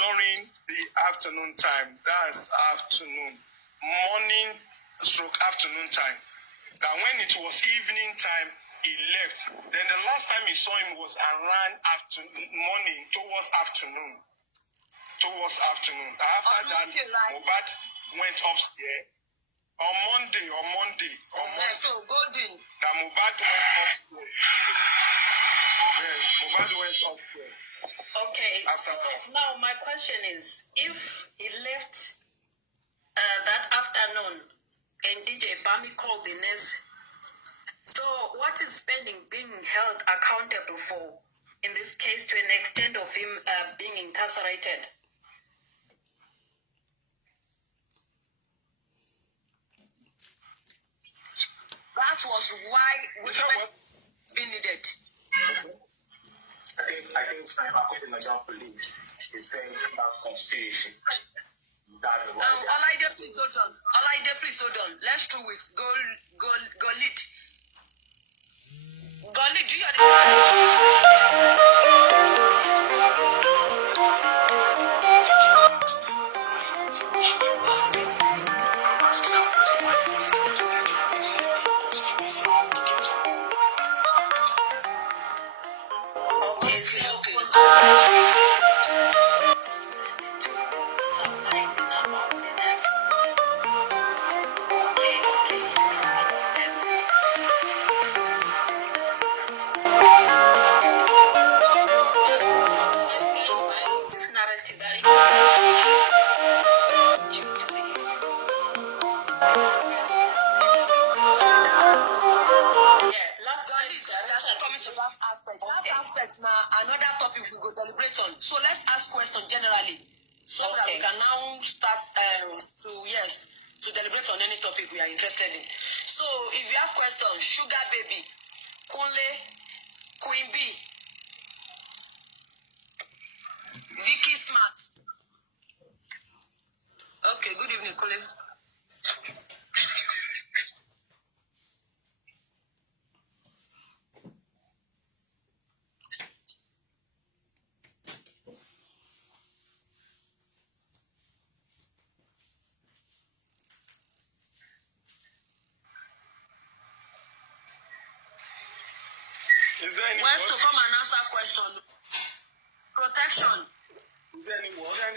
during the afternoon time. That's afternoon, morning stroke afternoon time. That when it was evening time, he left. Then the last time he saw him was around morning, towards afternoon. After that, Mohbad went upstairs. On Monday. So Golden. That Mohbad went upstairs. Yes, Mohbad went upstairs. Okay, so now my question is, if he left that afternoon and DJ Bami called the nurse, so what is pending being held accountable for in this case to an extent of him being incarcerated? That was why we be needed. I think according to Nigerian police, is saying that's conspiracy. That's why. Olaide, please hold on. Let's do it. Go lead. Go lead. Do you understand? Another topic we go deliberate on. So let's ask questions generally, so that we can now start to deliberate on any topic we are interested in. So if you have questions, Sugar Baby, Kunle, Queen B, Vicky Smart. Okay, good evening, Kunle. Where's to come and answer question? Protection. Is there any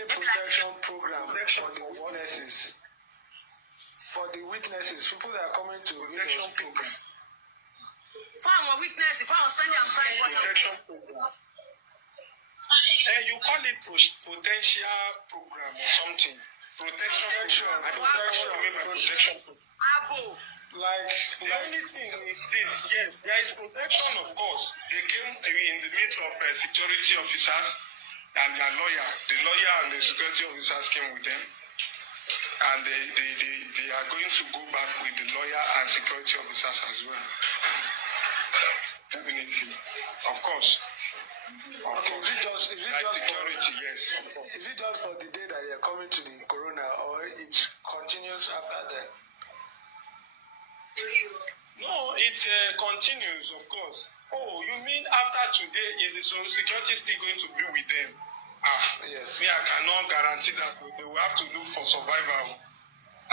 protection program for the witnesses? For the witnesses, people that are coming to protection program. For witness, if I was spending time protection program. You call it potential program or something. Protection. I don't know what you mean by protection program. Like the only thing is this, yes, there is protection, of course. They came in the midst of security officers and their lawyer. The lawyer and the security officers came with them, and they are going to go back with the lawyer and security officers as well. Definitely, of course. Is it just security? Yes. Is it just for the day that they are coming to the corona, or it continues after that? No, it continues, of course. Oh, you mean after today, is the security still going to be with them? Yes. Me, I cannot guarantee that they will have to look for survival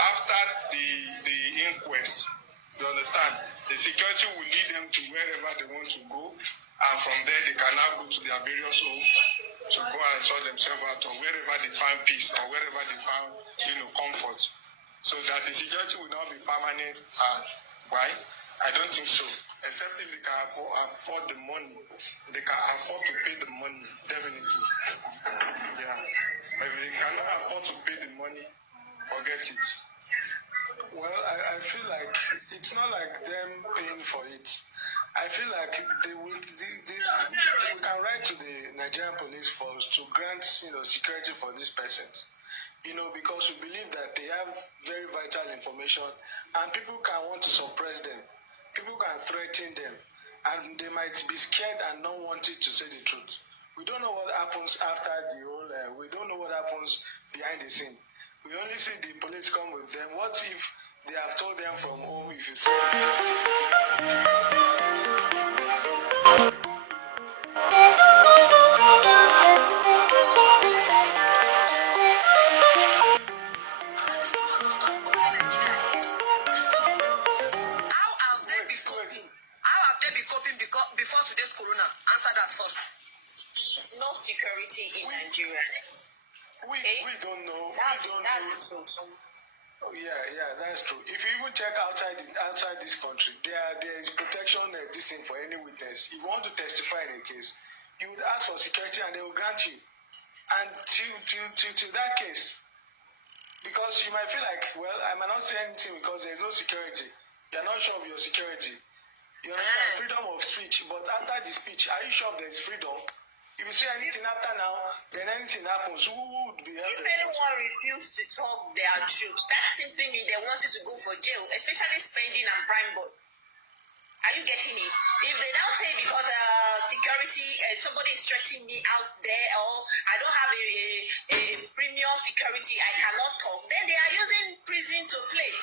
after the inquest. You understand? The security will lead them to wherever they want to go, and from there they can now go to their various homes to go and sort themselves out, or wherever they find peace, or wherever they find comfort. So that the security will not be permanent. Why? I don't think so. Except if they can afford the money. They can afford to pay the money, definitely. Yeah. But if they cannot afford to pay the money, forget it. Well, I feel like it's not like them paying for it. I feel like we can write to the Nigerian police force to grant security for these persons. Because we believe that they have very vital information, and people can want to suppress them. People can threaten them, and they might be scared and not wanting to say the truth. We don't know what happens after the whole. We don't know what happens behind the scene. We only see the police come with them. What if they have told them from home? If you see Nigeria. We don't know. That's we don't the know. truth. Oh, yeah, that's true. If you even check outside this country, there is protection this thing for any witness. If you want to testify in a case, you would ask for security and they will grant you. And to that case, because you might feel like, well, I might not say anything because there is no security. You are not sure of your security. You understand? Freedom of speech. But after the speech, are you sure there is freedom? If you say anything after now, then anything happens. Who would be held? If anyone refused to talk their truth, that simply means they wanted to go for jail, especially spending and prime board. Are you getting it? If they now say because security, somebody is threatening me out there, or I don't have a premium security, I cannot talk, then they are using prison to play.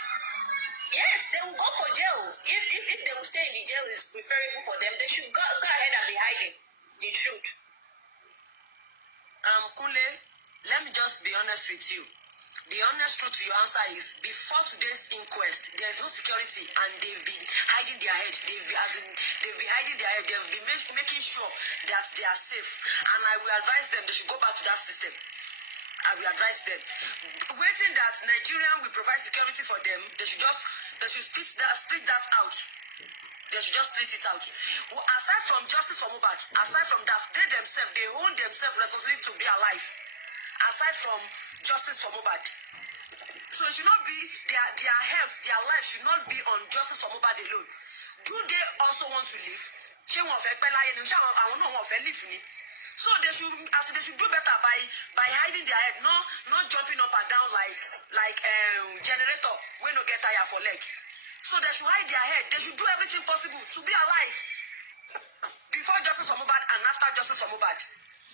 Yes, they will go for jail. If they will stay in the jail, is preferable for them. They should go ahead and be hiding the truth. Kule, let me just be honest with you. The honest truth to your answer is, before today's inquest, there is no security, and they've been hiding their head. They've been hiding their head. They've been making sure that they are safe. And I will advise them they should go back to that system. I will advise them. Waiting that Nigerian will provide security for them, they should split that out. They should just split it out. Well, aside from justice for Mohbad, aside from that, they own themselves responsibility to be alive. Aside from justice for Mohbad. So it should not be their health, their life should not be on justice for Mohbad alone. Do they also want to live? So they should do better by hiding their head, not jumping up and down like generator when no get tire for leg. So they should hide their head. They should do everything possible to be alive before justice for Mohbad and after justice for Mohbad.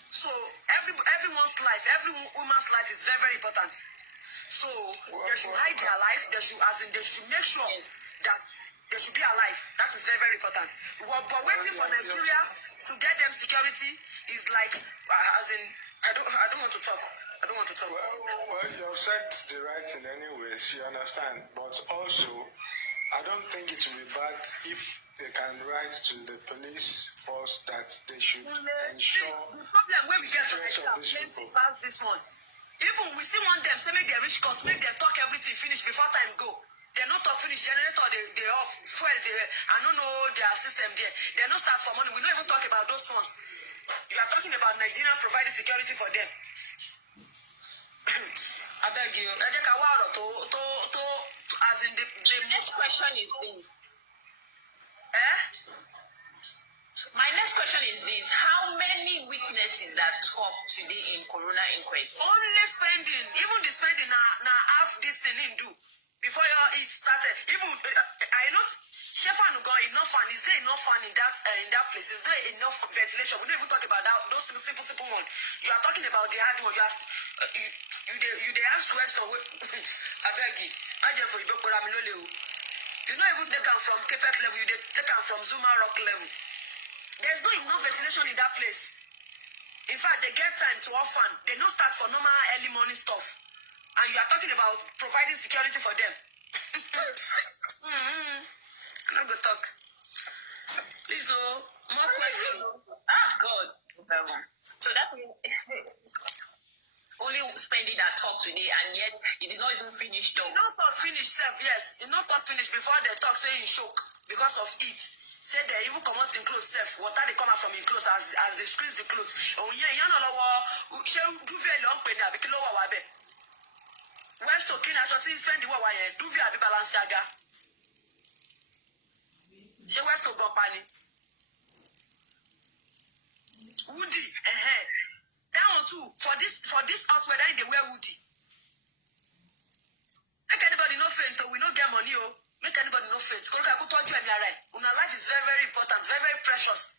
So everyone's life, every woman's life is very, very important. So they should hide their life. They should make sure that they should be alive. That is very, very important. But waiting for Nigeria to get them security is like, I don't want to talk. I don't want to talk. Well, you have said the right thing anyways. You understand, but also, I don't think it will be bad if they can write to the police force that they should ensure the problem when we get to this one. Even we still want them to make their rich cut, make them talk everything finish before time go. They not talk finish generator, they off fuel. I don't know their system there. They not start for money. We don't even talk about those ones. You are talking about Nigeria providing security for them. I beg you. As in the next question is this. My next question is this: how many witnesses that talk today in Corona inquest? Only spending. Even the spending now half this thing in do before it started. Even I not Shefan got enough fan. Is there enough fan in that place? Is there enough ventilation? We don't even talk about that. Those simple ones. You are talking about the hard one. You they ask West or I beg you. I just for you. You don't even take them from Capet level. You take them from Zuma Rock level. There's no enough ventilation in that place. In fact, they get time to off fan. They don't start for normal early morning stuff. And you are talking about providing security for them. I'm not going to talk. Please, more questions. God. So that's only spending that talk today, and yet you did not even finish talk. You not talk finish, self, yes. You not talk finish before they talk, say in shock because of it. Say they even come out in clothes, self. Water they come out from in clothes as they squeeze the clothes. Oh yeah, you know what? She do very long penny, a bit lower wabe. West to kin as what is spend the wawa do via the Balenciaga. She West to go pani. Woody, down too for this outwear that they wear Woody. Make anybody no faint, we no get money, oh. Make anybody no faint. Una life is very, very important, very, very precious.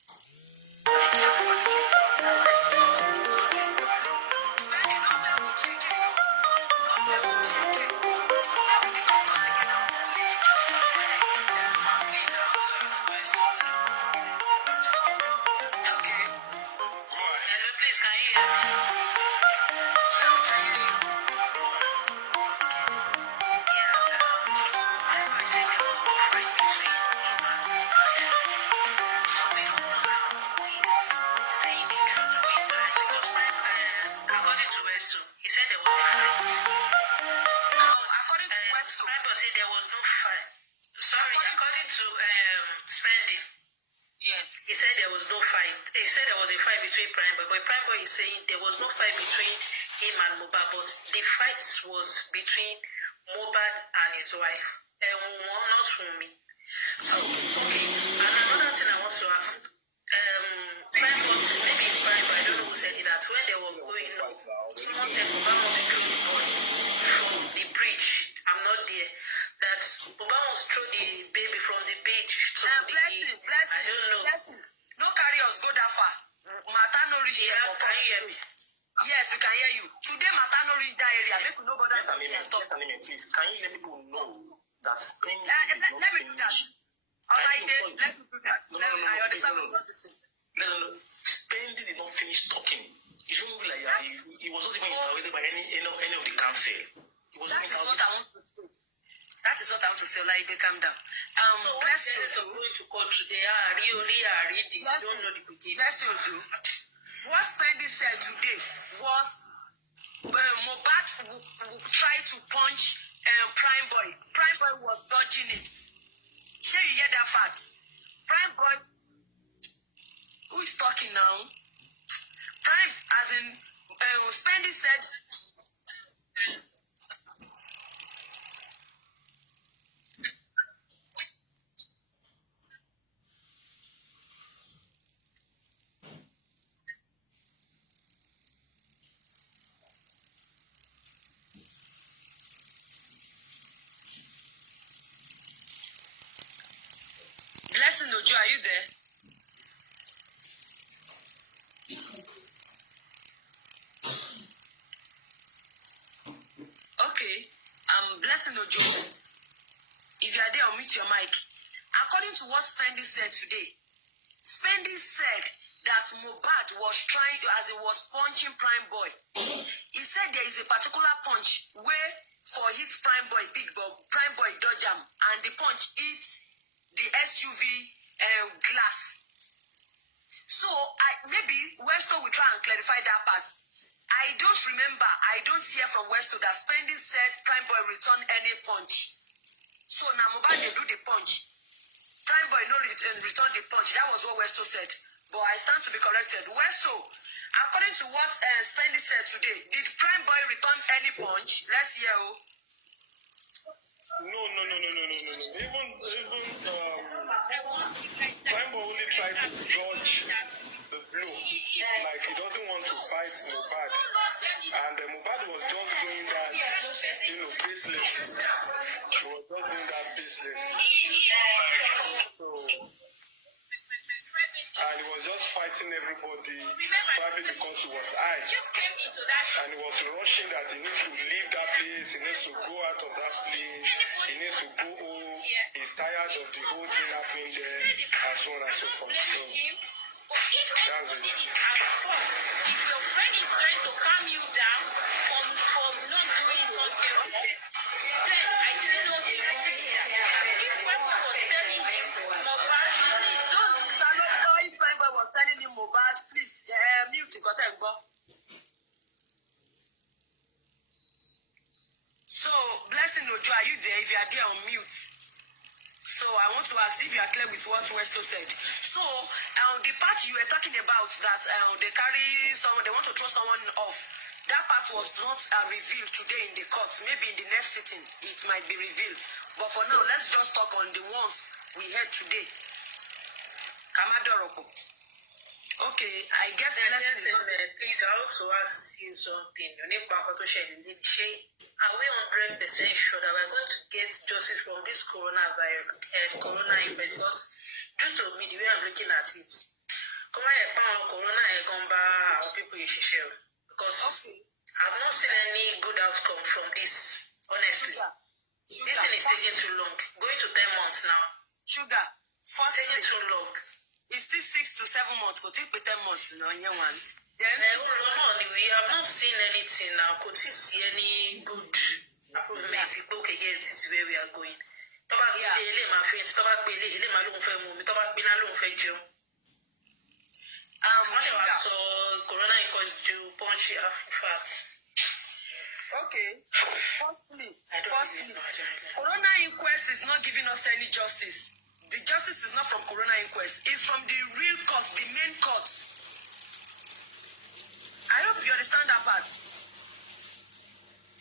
So we don't want police saying the truth to his eyes. according to Westo, he said there was a fight. According to Westo, Prime said there was no fight. Sorry, according to Spending. Yes. He said there was no fight. He said there was a fight between Prime Boy, but Prime Boy is saying there was no fight between him and Mohbad, but the fight was between Mohbad and his wife. Not Wunmi. So, okay. And another thing I want to ask. Prime Boy, maybe it's Prime Boy, I don't know who said it, that when they were going up, someone said Mohbad wants to throw the ball from the bridge. I'm not there. That Mohbad wants to throw the baby from the bridge to the... Blessing. I don't know. Blessing. No carry us go that far. Mata no reach here. Can you hear me? Yes, we can hear you. Today, Mata no reach that area. Make we no bother to talk. Please, can you let people know that Spain let me do that. Let me do that. I understand what you want to say. No. Spain did not finish talking. It shouldn't be like he was not even interrogated by any of the council. That is what I want to say. That is what I want to say. Like, they calm down. Bless you. Going to court today. Don't know the beginning. Bless you. What Spendi said today was Mohbad will try to punch Prime Boy. Prime Boy was dodging it. Sure, you hear that fact? Prime Boy. Who is talking now? Prime, as in Spendi said. Blessing Ojo, are you there? Okay, Blessing Ojo. If you are there, unmute your mic. According to what Spendi said today, Spendi said that Mohbad was trying, as he was punching Prime Boy. He said there is a particular punch where for hit Prime Boy big, but Prime Boy dodge him, and the punch hits the SUV glass. So maybe Westo will try and clarify that part. I don't remember. I don't hear from Westo that Spendi said Prime Boy return any punch. So now Mohbad they do the punch. Prime Boy no return the punch. That was what Westo said. But I stand to be corrected. Westo, according to what Spendi said today, did Prime Boy return any punch? Let's hear. No. Even Prime Boy only tried to dodge the blow. Like he doesn't want to fight Mohbad. And Mohbad was just doing that, baseless. He was just doing that baseless. And he was just fighting everybody, probably because he was high. And he was rushing that he needs to leave that place, he needs to go out of that place, he needs to go home, he's tired of the whole thing happening there, and so on and so forth. So, that's it. If your friend is trying to calm you down from not doing something, then I didn't know the wrong thing. If Prime was telling him, Mohbad, please don't. If Prime Boy was telling him Mohbad, please mute it. So, Blessing Ojo, are you there? If you are there, on mute. So I want to ask if you are clear with what Westo said. So the part you were talking about that they carry someone, they want to throw someone off. That part was not revealed today in the court. Maybe in the next sitting it might be revealed. But for now, let's just talk on the ones we heard today. Kamadoroko. Okay, I guess please, I also ask you something. Are we 100% sure that we're going to get justice from this coronavirus, because due to me, the way I'm looking at it, corona people because I've not seen any good outcome from this, honestly. This thing is taking too long. Going to 10 months now. Sugar. It's taking too long. It's still 6 to 7 months. Could take 10 months now, young one. We have not seen anything now. Could you see any good improvement? Okay, yes, this is where we are going. Sugar. So corona inquest to punch in fact. Okay. Firstly, corona inquest is not giving us any justice. The justice is not from corona inquest. It's from the real court, the main court. I hope you understand that part.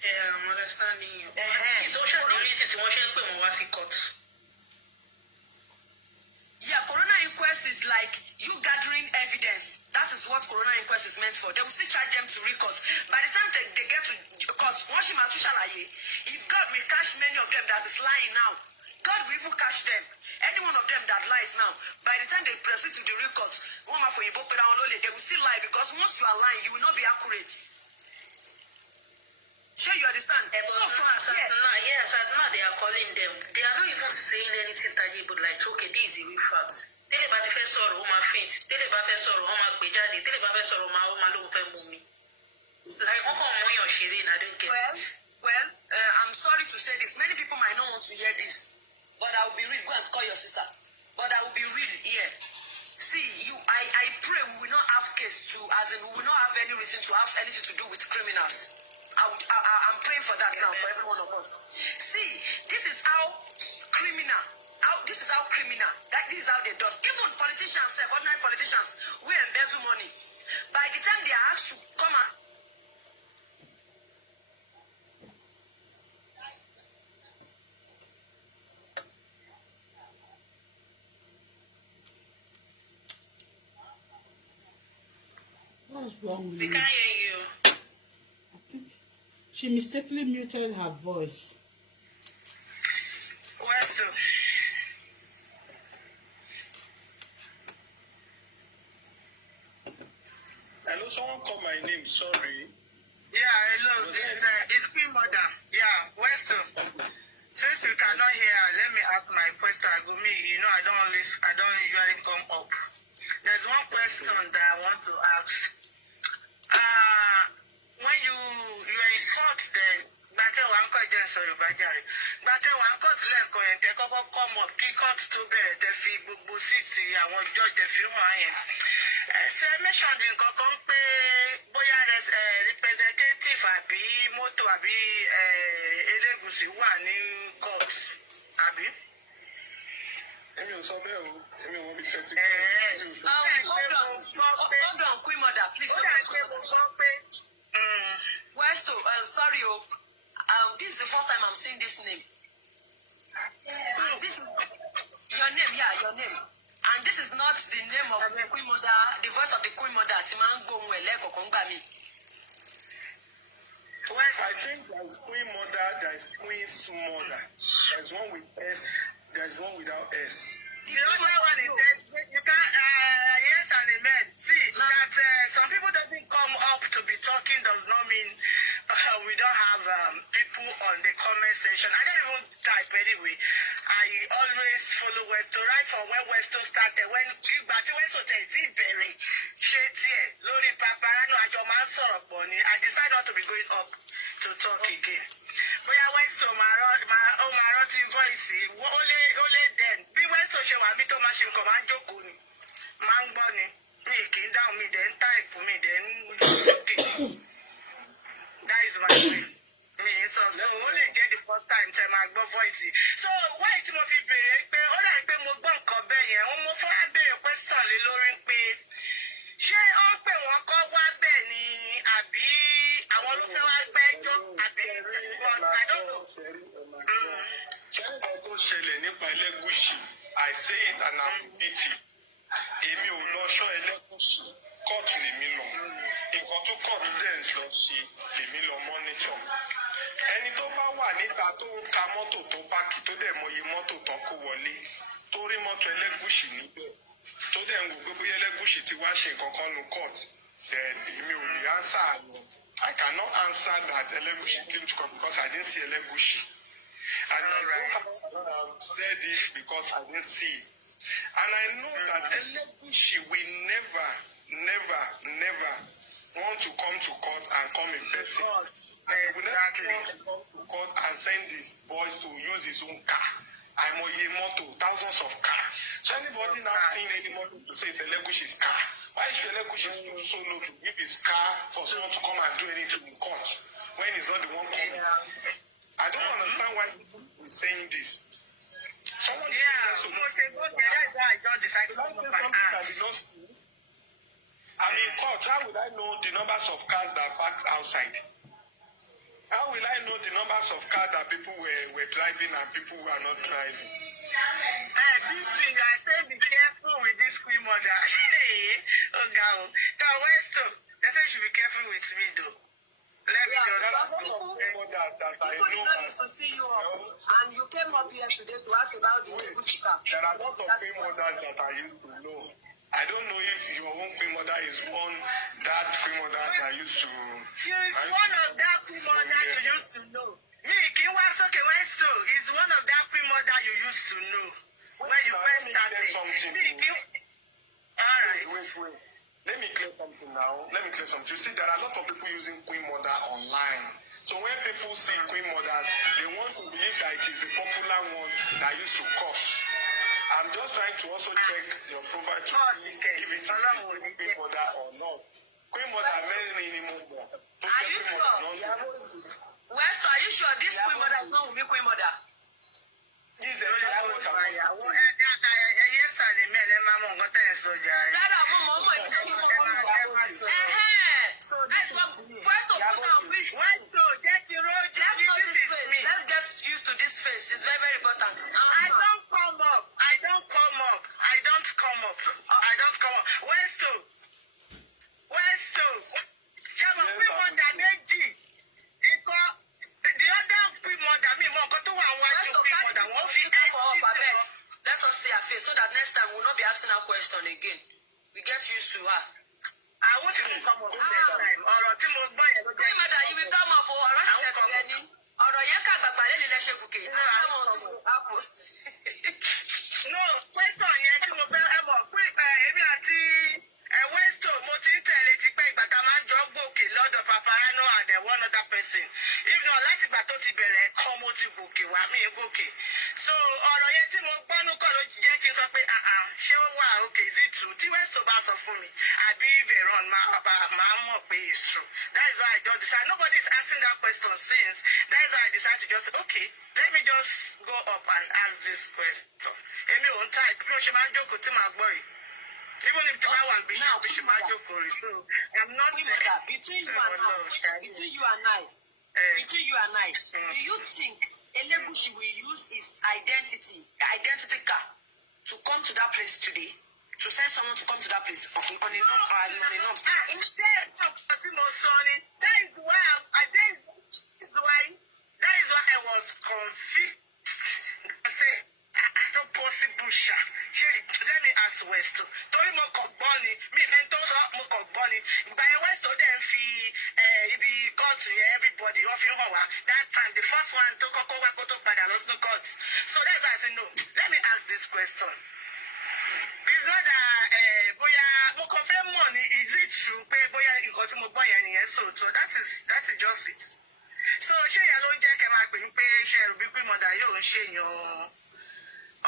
Yeah, I'm understanding you. It's also the reason to watch court. Yeah, corona inquest is like you gathering evidence. That is what corona inquest is meant for. They will still charge them to record. By the time they get to court, if God will catch many of them that is lying now, God will even catch them. Any one of them that lies now, by the time they proceed to the record, they will still lie because once you are lying, you will not be accurate. Sure, you understand? So from yes, and now they are calling them. They are not even saying anything tangible like, okay, this is the real facts. Tell about the first sorrow, my faint. Tell about the first sorrow, my bejadi. Tell about the sorrow, my love for me. Like, how come when you're sharing, I don't get it. Well, I'm sorry to say this. Many people might not want to hear this, but I will be real. Go and call your sister. But I will be real here. See, I pray we will not have case to, as in we will not have any reason to have anything to do with criminals. I'm praying for that now for every one of us. See, this is how criminal. This is how criminal. This is how they do. Even politicians, ordinary politicians, who embezzle money. By the time they are asked to come and what's wrong with We you? can't hear you. I think she mistakenly muted her voice. where to? Hello, someone called my name. Sorry. Yeah, hello. It's Queen Mother. Yeah, Weston. Since you cannot hear, let me ask my question. I don't usually come up. There's one question that I want to ask. When you are in court, then gbàtẹ́ wà ń kọ́ ìjẹ́ sọ Yorùbá jàre gbàtẹ́ wà ń court lẹ́ẹ̀kan yẹn tẹ́ kọ́kọ́ come up kí court tó bẹ̀rẹ̀ tẹ́ fi gbogbo síìtì àwọn judge tẹ́ fi hàn yẹn. Ṣé mention di nǹkan kan pé bóyá representative àbí mọ́tò àbí Elégùṣì wà ní court àbí? Èmi ò sọ bẹ́ẹ̀ o. Èmi ò wọ́n bí tẹ́tí. Hold on, Queen Mother, please. Ó dà pé mo gbọ́ pé. Westo, sorry, this is the first time I'm seeing this name. This your name, yeah, your name. And this is not the name of the Queen Mother, the voice of the Queen Mother. I think there is Queen Mother, there is Queen's Mother. There is one with S, there is one without S. The other one is that you can yes and amen. See that some people doesn't come up to be talking does not mean we don't have people on the comment section. I don't even type anyway. I always follow Westo right from when Westo started. When Westo very Lori Paparano I decided not to be going up to talk again. Bóyá Westo máa rántí voice only then bí Westo ṣe wà mí tó máa ṣe nǹkan máa ń jókòó ni máa ń gbọ́ ni mi kì í dáhùn mi dẹ̀ ń táìpù mi dẹ̀ ń lókè. That is my way. Mi sọ ó lè jẹ́ the first time tẹ máa gbọ́ voice. So why tí mo fi béèrè pé ó dà pé mo gbọ́ nǹkan bẹ́ẹ̀ yẹn mo fẹ́ béèrè question lé lórí pé ṣé ó ń pè wọ́n kọ́ wá bẹ́ẹ̀ ni àbí àwọn ló fẹ́ wá gbẹ́jọ́ àbí I don't know. Ṣé nǹkan tó ṣẹlẹ̀ nípa Elégùṣì? I say it and I'm pity. Èmi ò lọ ṣọ́ Elégùṣì, kóòtù lèmi lọ. Nǹkan tó kóòtù dẹ̀ lọ ṣe lèmi lọ mọ́nítọ̀. Ẹni tó bá wà níta tó ń ka mọ́tò tó páàkì tó dẹ̀ mọyì mọ́tò tán kó wọlé tó rí mọ́tò Elégùṣì níbẹ̀ tó dẹ̀ ń wò pé bóyá Elégùṣì ti wá ṣe nǹkan kan nu court then èmi ò lè answer àlọ́. I cannot answer that Elégùṣì came to court because I didn't see Elégùṣì. And I don't have said it because I didn't see it. And I know that Elégùṣì will never want to come to court and come in person. And will never want to come to court and send his boys to use his own car. I'm a motor, thousands of cars. So anybody now seeing any motor to say it's Elégùṣì's car Why should Elegushi stoop so low to give his car for someone to come and do anything in court when he's not the one coming? I don't understand why people are saying this. Someone that's why I don't decide to come up and ask. I'm in court. How would I know the numbers of cars that are parked outside? How will I know the numbers of cars that people were driving and people who are not driving? Big thing, I say be careful with this queen mother. Oh, God. They say you should be careful with me, though. Let me just... People need to see you up. And you came up here today to ask about the Bushika. There are a lot of queen mothers that I used to know. I don't know if your own queen mother is that queen mother that used to... She is one of that queen mother you used to know. Me, Kiwasoke Westo is one of that queen mother you used to know. When you first started. Alright. Wait. Let me clear something now. You see, there are a lot of people using queen mother online. So when people see queen mothers, they want to believe that it is the popular one that used to cost. I'm just trying to also check your profile to see if it is queen mother or not. Queen mother minimum. Are you sure? West, are you sure this queen mother is not with queen mother? This is exactly what I want to say. Yes, I demand a mama got a soldier. So that's what West to put on which West to get the road. Let's get used to this face. It's very, very important. I don't come up. West to. Chama people that make the other people that me more go to one people that won't feel let us see her face so that next time we'll not be asking her question again. We get used to her. I want to come up next time. Or you will come up or no, question yet. Westo, Motè ti pẹ́ ìgbà tá a máa ń jọ gòkè lọ́dọ̀ Paparano and one other person. If not, láti ìgbà tó ti bẹ̀rẹ̀ kọ́ mo ti gòkè wá mí gòkè. So ọ̀rọ̀ yẹn tí mo gbọ́nú kọ́ ló jẹ́ kí n sọ pé ṣé ó wà okay, is it true? Tí Westo bá sọ fún mi, àbí Veron máa mọ̀ pé it's true. That is why I just decide. Nobody is asking that question since. That is why I decided to just say, okay, let me just go up and ask this question. Èmi ò ń type bí mo ṣe máa ń jókòó tí màá gbọ́ yìí. Even if tomorrow I'm Bishop so I'm not between you and I, do you think Elegushi will use his identity card to come to that place today? To send someone to come to that place on a non-stop? Instead of Sonny, that is why I was confused. I say, not possible, sha. Let me ask Westo. Torí mo kàn gbọ́ ni, mi ìfẹ́ tó sọ mo kàn gbọ́ ni. Ìgbà yẹn Westo dẹ̀ fi ibi kóòtù yẹn everybody wọ́n fi hàn wá. That time the first one tó kọ́kọ́ wá kó tó padà lọ sínú court. So that's why I say no. Let me ask this question. It's not that bóyá mo kàn fẹ́ mọ̀ ni, is it true pé bóyá nǹkan tí mo gbọ́ yẹn nìyẹn so that is just it. So ṣé ìyá ló ń jẹ́ kẹ́ máa pè mí pé ṣe ẹ̀rù bí pé mọ̀dà yóò ń ṣèyàn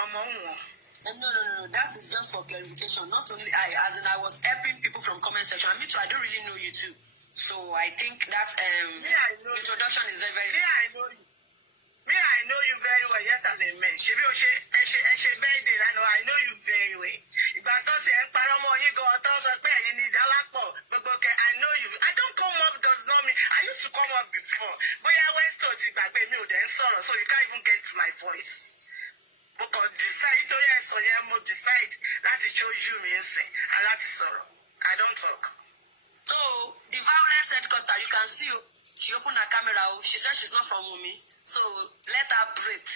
ọmọ wọn. No. That is just for clarification. Not only as in I was helping people from comment section. And me too, I don't really know you too. So I think that introduction is very, very... I know you. I know you very well. Yes, I'm a man. She birthday, I know you very well. But I know you. I don't come up, does not mean... I used to come up before. But I went to so you can't even get my voice. Because decide láti choose me and láti sọ̀rọ̀. I don't talk. So the violence headquarter, you can see she opened her camera. She said she's not from Wumi. So let her breathe.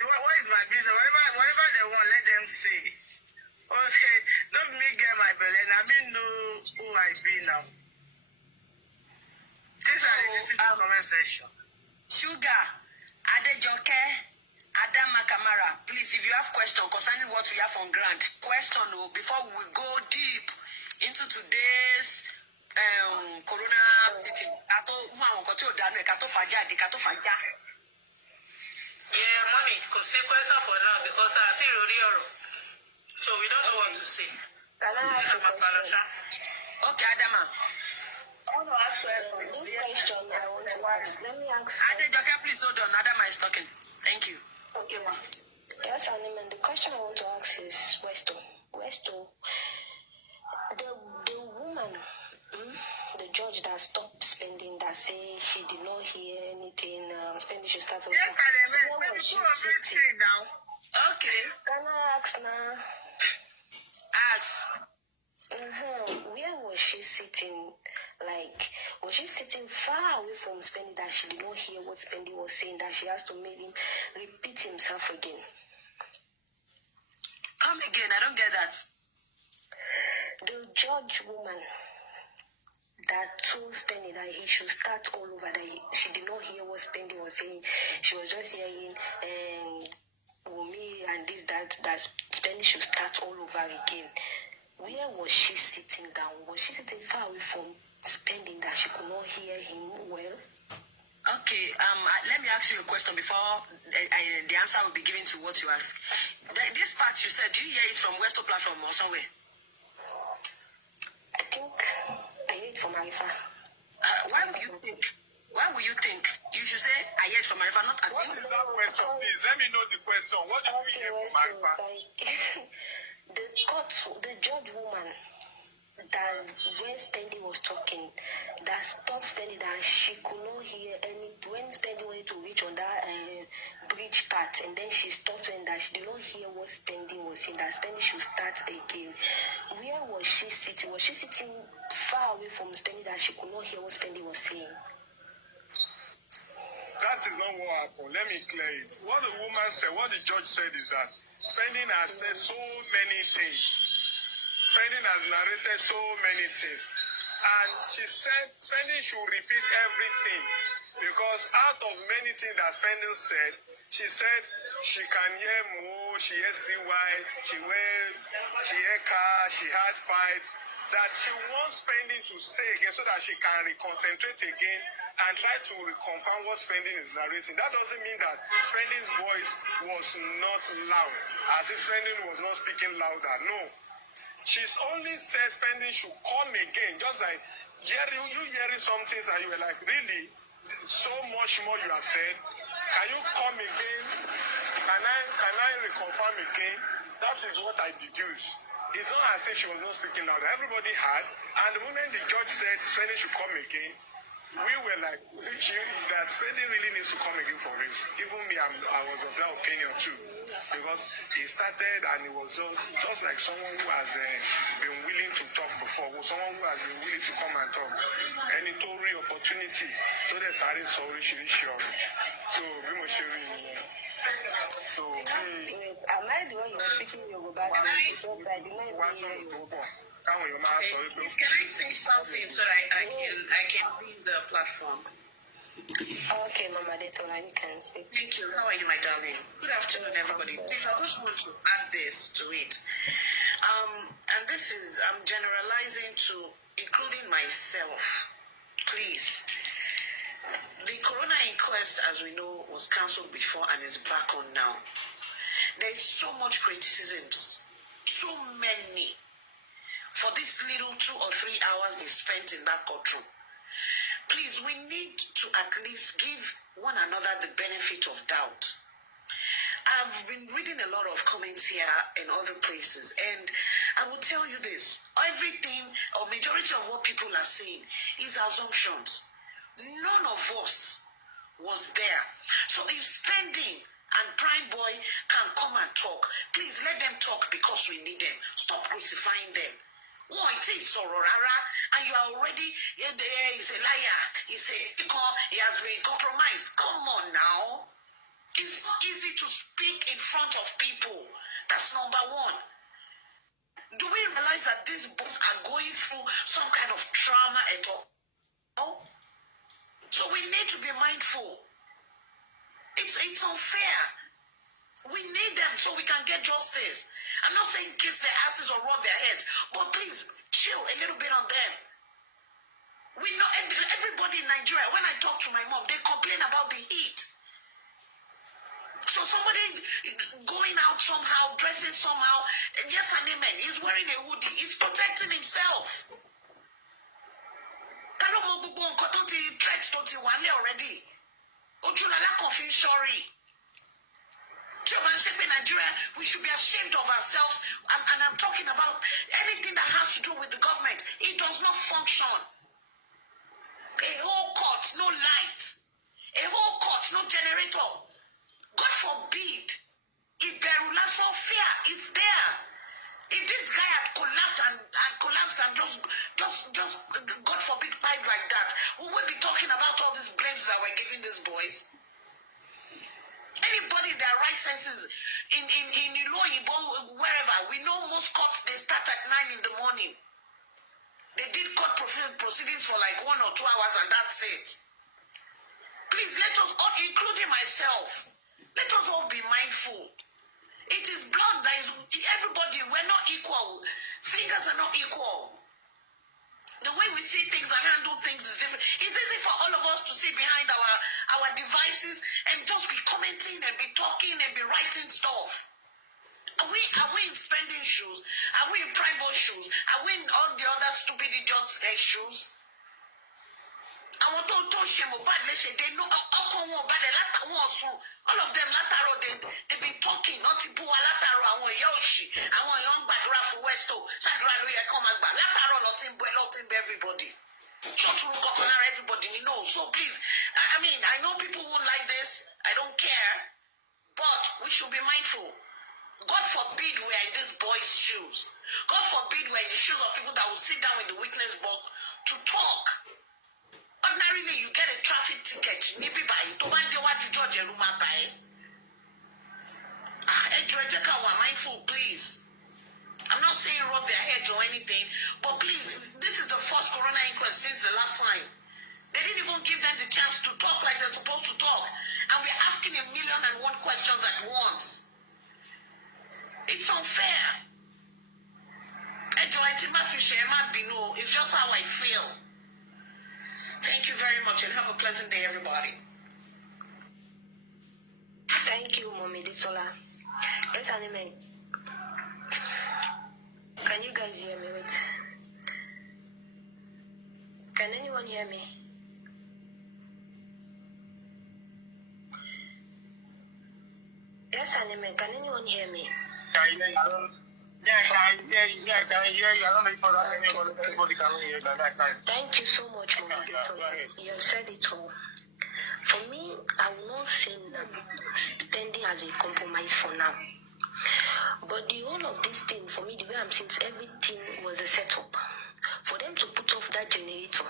What is my business? Whatever they want, let them see. Okay, let me get my belly. I mean know who I be now. This is the comment section. Sugar, Adejoke, Adama Kamara, please, if you have questions concerning what we have on ground, question before we go deep into today's corona city. Yeah, mommy, could say question for now because I still already. So we don't know what to say. Can I ask a question? Okay, Adama. I want to ask question. This question I want to ask. Let me ask. Adejoke, please hold on. Adama is talking. Thank you. Okay, ma. Yes, Animan. The question I want to ask is Westo, the woman, the judge that stopped spending, that say she did not hear anything, spending should start over. Yes, I Where was she sitting? now. Okay. Can I ask now? Ask. Where was she sitting? Like, was she sitting far away from Spendy that she did not hear what Spendy was saying, that she has to make him repeat himself again? Come again. I don't get that. The judge woman that told Spendy that he should start all over, that she did not hear what Spendy was saying. She was just hearing me and this, that Spendy should start all over again. Where was she sitting down? Was she sitting far away from Spendy that she could not hear him well? Okay, let me ask you a question before the answer will be given to what you ask. This part you said, do you hear it from Westo platform or somewhere? I think I heard it from Arifa. Why will you think? You should say, I heard from Arifa, not I What think. is that question? Please, let me know the question. What did you hear from Arifa? The judge woman that when Spendy was talking, that stopped Spendy, that she could not hear any, when Spendy wanted to reach on that bridge part, and then she stopped and that she did not hear what Spendy was saying, that Spendy should start again. Where was she sitting? Was she sitting far away from Spendy that she could not hear what Spendy was saying? That is not what happened. Let me clear it. What the woman said, what the judge said is that Spending has said so many things. Spending has narrated so many things. And she said Spending should repeat everything. Because out of many things that Spending said, she said she can hear Mo, she hears CY, she hear car, she had fight. That she wants Spending to say again so that she can reconcentrate again and try to reconfirm what Spending is narrating. That doesn't mean that Spending's voice was not loud, as if Spending was not speaking louder. No. She's only said Spending should come again, just like Jerry, you hearing some things and you were like, really? So much more you have said. Can you come again? Can I reconfirm again? That is what I deduce. It's not as if she was not speaking louder. Everybody had, and the moment the judge said Spending should come again, we were like, that Spending really needs to come again for real. Even me, I was of that opinion too. Because he started and it was just like someone who has been willing to talk before, someone who has been willing to come and talk. And it told real opportunity. So there's sorry, sure. So, so, am I the one you were speaking Yoruba to? Because I did not even hear Yoruba. Please, can I say something so that I can leave the platform? Okay, Mama Detola, you can speak. Thank you. How are you, my darling? Good afternoon, everybody. Please, I just want to add this to it. And this is, I'm generalizing to including myself. Please. The Corona inquest, as we know, was cancelled before and is back on now. There is so much criticisms, so many, for this little 2 or 3 hours they spent in that courtroom. Please, we need to at least give one another the benefit of doubt. I've been reading a lot of comments here and other places, and I will tell you this. Everything, or majority of what people are saying, is assumptions. None of us was there. So if Spending and Prime Boy can come and talk, please let them talk because we need them. Stop crucifying them. Oh, it is Sororara, and you are already, he's a liar, he has been compromised. Come on now. It's not easy to speak in front of people. That's number one. Do we realize that these boys are going through some kind of trauma at all? So we need to be mindful. It's unfair. We need them so we can get justice. I'm not saying kiss their asses or rub their heads, but please chill a little bit on them. We know everybody in Nigeria, when I talk to my mom, they complain about the heat. So somebody going out somehow, dressing somehow, yes and amen, he's wearing a hoodie, he's protecting himself. Already. Nigeria, we should be ashamed of ourselves. And I'm talking about anything that has to do with the government. It does not function. A whole court, no light. A whole court, no generator. God forbid. Iberulaso fear is there. If this guy had collapsed and just God forbid died like that, we would be talking about all these blames that we're giving these boys. Anybody that right senses in Iloibo, wherever, we know most courts, they start at 9 in the morning. They did court proceedings for like 1 or 2 hours and that's it. Please, let us all, including myself, let us all be mindful. It is blood that is, everybody, we're not equal. Fingers are not equal. The way we see things and handle things is different. It's easy for all of us to sit behind our devices and just be commenting and be talking and be writing stuff. Are we in spending shoes? Are we in Prime Boy shoes? Are we in all the other stupid idiots' shoes? I want to shame about this. They know all of them lataro they've been talking, not to pull lataro àwọn Yoshi, àwọn young background for Westo, Sadra Luya come back, lataro nothing everybody. Short room everybody we know. So please, I mean, I know people won't like this, I don't care, but we should be mindful. God forbid we are in this boy's shoes. God forbid we are in the shoes of people that will sit down in the witness box to talk. Ordinarily, you get a traffic ticket. Maybe by Judge Eruma by. Mindful, please. I'm not saying rub their heads or anything, but please, this is the first corona inquest since the last time. They didn't even give them the chance to talk like they're supposed to talk, and we're asking 1,000,001 questions at once. It's unfair. It's just how I feel. Thank you very much and have a pleasant day, everybody. Thank you, Mommy Ditola. Yes, Anime. Can you guys hear me? Wait. Can anyone hear me? Yes, Anime. Can anyone hear me? Yeah, can hear you. I don't know if anybody can hear you. Thank you so much, Mommy Ditola. You have said it all. For me, I will not say that spending as a compromise for now. But the whole of this thing, for me, the way I'm seeing everything was a setup. For them to put off that generator.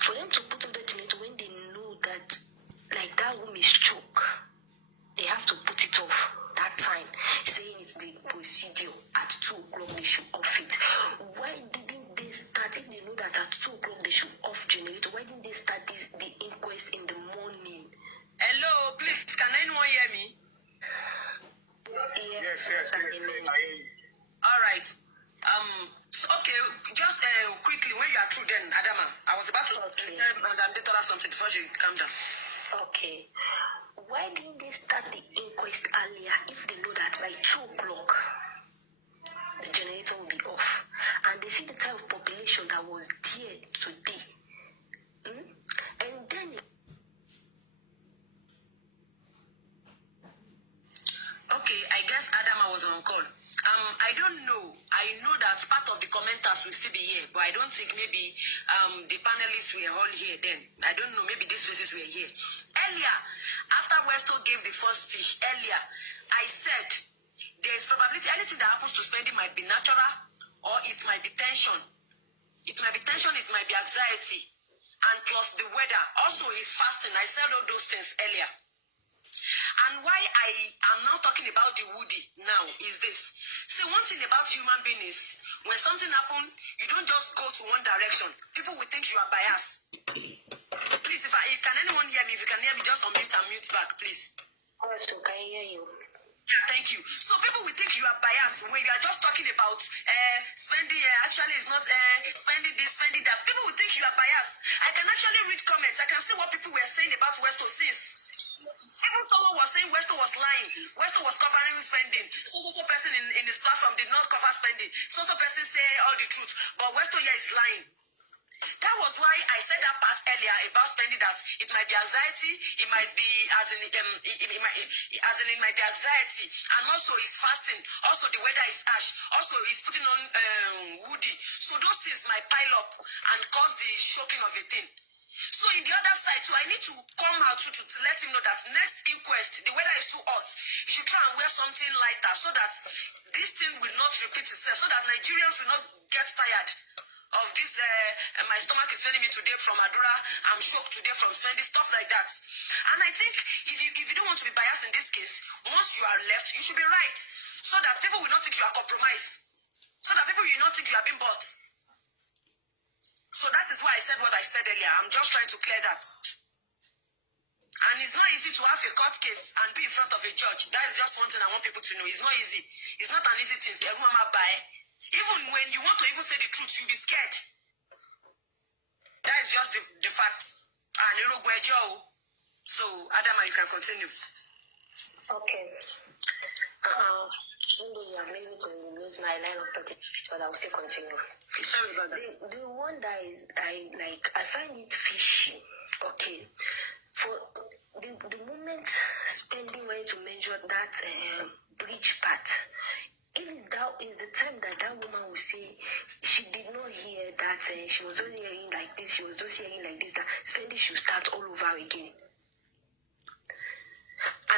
For them to put off the generator when they know that, like, that room is choke. They have to put it off that time, saying it's the procedure. At 2 o'clock they should off it. Why didn't they start, if they know that at 2 o'clock they should off generator, why didn't they start the inquest in the morning? Hello, please, can anyone hear me? Yes. All right. So, okay, just quickly, when you are through then, Adama, I was about to tell Madam Detola something before she calm down. Okay. Why didn't they start the inquest earlier if they know that by 2 o'clock the generator will be off? And they see the type of population that was there today. And then... Okay, I guess Adama was on call. I don't know. I know that part of the commenters will still be here, but I don't think maybe the panelists were all here then. I don't know. Maybe these faces were here. Earlier, after Westo gave the first speech, I said there is probability anything that happens to spending might be natural or it might be tension. It might be tension, it might be anxiety. And plus the weather. Also, he's fasting. I said all those things earlier. And why I am now talking about the woody now is this. See, one thing about human beings is when something happens, you don't just go to one direction. People will think you are biased. Please, can anyone hear me? If you can hear me, just unmute and mute back, please. Also, can I hear you? Yeah, thank you. So people will think you are biased when you are just talking about spending. Actually, it's not spending this, spending that. People will think you are biased. I can actually read comments. I can see what people were saying about Westo since. Even someone was saying Westo was lying. Westo was covering spending. So person in his platform did not cover spending. So person say all the truth. But Westo here is lying. That was why I said that part earlier about spending, that it might be anxiety, it might be it might be anxiety, and also it's fasting, also the weather is harsh, also he's putting on woody. So those things might pile up and cause the choking of a thing. So in the other side too, I need to come out to let him know that next inquest, the weather is too hot. He should try and wear something lighter so that this thing will not repeat itself, so that Nigerians will not get tired of this. My stomach is telling me today from Adura, I'm shocked today from spending, stuff like that. And I think if you don't want to be biased in this case, once you are left, you should be right, so that people will not think you are compromised, so that people will not think you are being bought. So that is why I said what I said earlier. I'm just trying to clear that. And it's not easy to have a court case and be in front of a judge. That is just one thing I want people to know. It's not easy. It's not an easy thing. Everyone might buy. Even when you want to even say the truth, you'll be scared. That is just the fact. So, Adama, you can continue. Okay. Maybe you have made me to lose my line of thought, but I'll still continue. Sorry about that. The one that is, I find it fishy. Okay. For the moment spending went to measure that bridge part, if that is the time that woman will say she did not hear that, she was only hearing like this, she was just hearing like this, that spending should start all over again.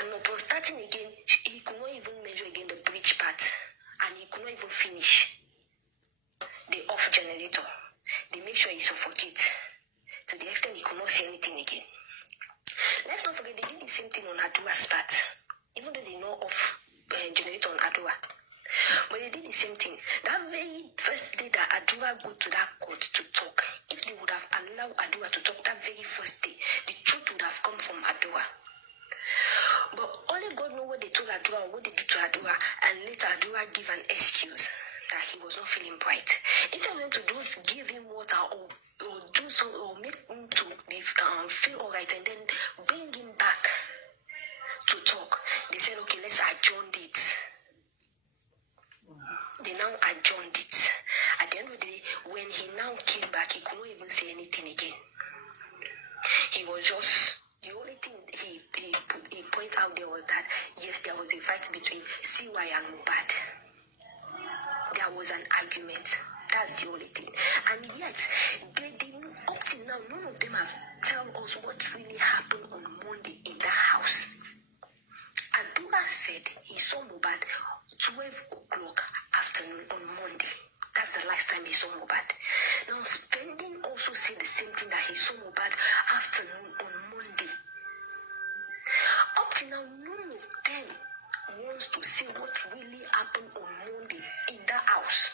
And upon starting again, he could not even measure again the bridge part, and he could not even finish the off generator. They make sure he suffocates to the extent he could not see anything again. Let's not forget they did the same thing on Adura's part, even though they know off generator on Adura. But they did the same thing. That very first day that Adura go to that court to talk, if they would have allowed Adura to talk that very first day, the truth would have come from Adura. But only God knows what they told Adura or what they did to Adura, and later Adura give an excuse that he was not feeling bright. Instead of them to just give him water or do so, or make him to be, feel alright, and then bring him back to talk, they said, okay, let's adjourn it. They now adjourned it. At the end of the day, when he now came back, he could not even say anything again. He was just, the only thing he pointed out there was that, yes, there was a fight between CY and Motè. There was an argument. That's the only thing. And yet, they didn't, up till now, none of them have tell us what really happened on Monday in the house. Adura said he saw Motè 12 o'clock afternoon on Monday. That's the last time he saw Motè. Now, Spending also said the same thing, that he saw Motè afternoon on Monday. Up till now, none of them wants to say what really happened on Monday in that house.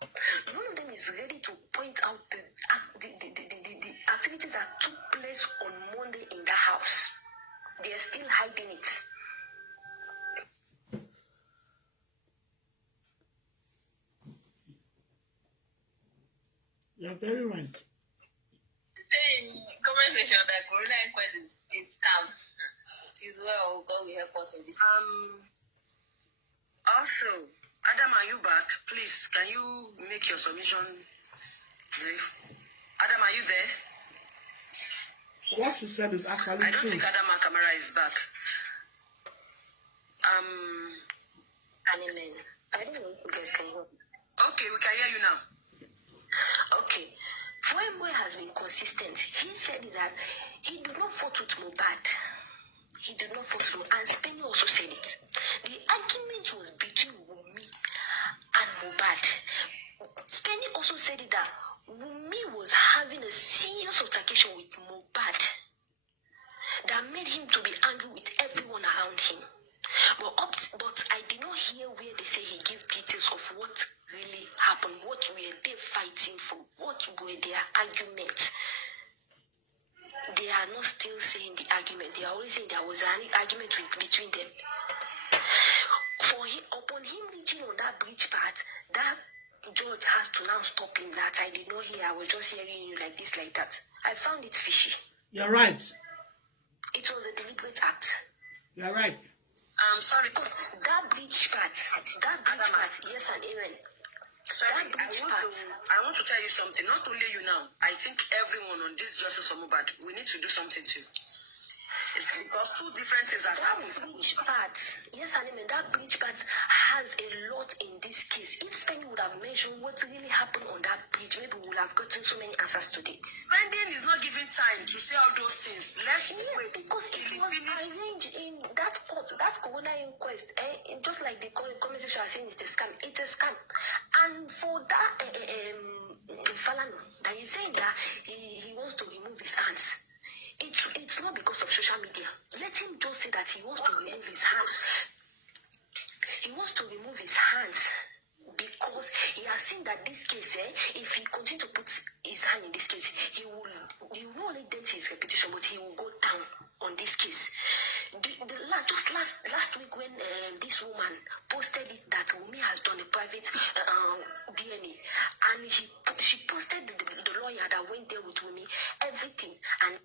None of them is ready to point out the activities that took place on Monday in the house. They are still hiding it. You're very right. Say in comment section that Corona inquest is scam. It is well, God will help us in this case. Also, Adam, are you back? Please, can you make your submission brief? Adam, are you there? What you said is actually true. I don't think Adam Kamara is back. Amen. I don't know if you guys can hear me. Okay, we can hear you now. Okay. Boy has been consistent. He said that he did not fought with Motè. He did not fought with, and Spending also said it. The argument was between Wunmi and Motè. Spending also said it, that Wunmi was having a serious altercation with Motè that made him to be angry with everyone around him. But I did not hear where they say he gave details of what really happened, what were they fighting for, what were their arguments. They are not still saying the argument. They are always saying there was an argument between them. Upon him reaching on that bridge part, that judge has to now stop him. That I did not hear. I was just hearing you like this, like that. I found it fishy. You're right. It was a deliberate act. You're right. I'm sorry. Because that breach part, yes and amen. Sorry, I want to tell you something. Not only you now, I think everyone on this Justice for Mohbad, we need to do something too. It's because two different things has happened. That breach part, yes and amen, that breach part has a lot in this case. If Spenny would have mentioned what really happened on that bridge, maybe we would have gotten so many answers today. Spending is not giving time to say all those things. Let's wait. Because it was arranged in that court, that coroner inquest, just like the conversation I was saying, it's a scam. It's a scam. And for that, Falano, that he's saying that he wants to remove his hands. It's not because of social media. Let him just say that he wants to remove his hands. He wants to remove his hands because he has seen that this case, if he continues to put his hand in this case, he will not only dent his reputation, but he will go down on this case. Just last week when this woman posted it that Wunmi has done a private DNA, and she posted the lawyer that went there with Wunmi, everything, and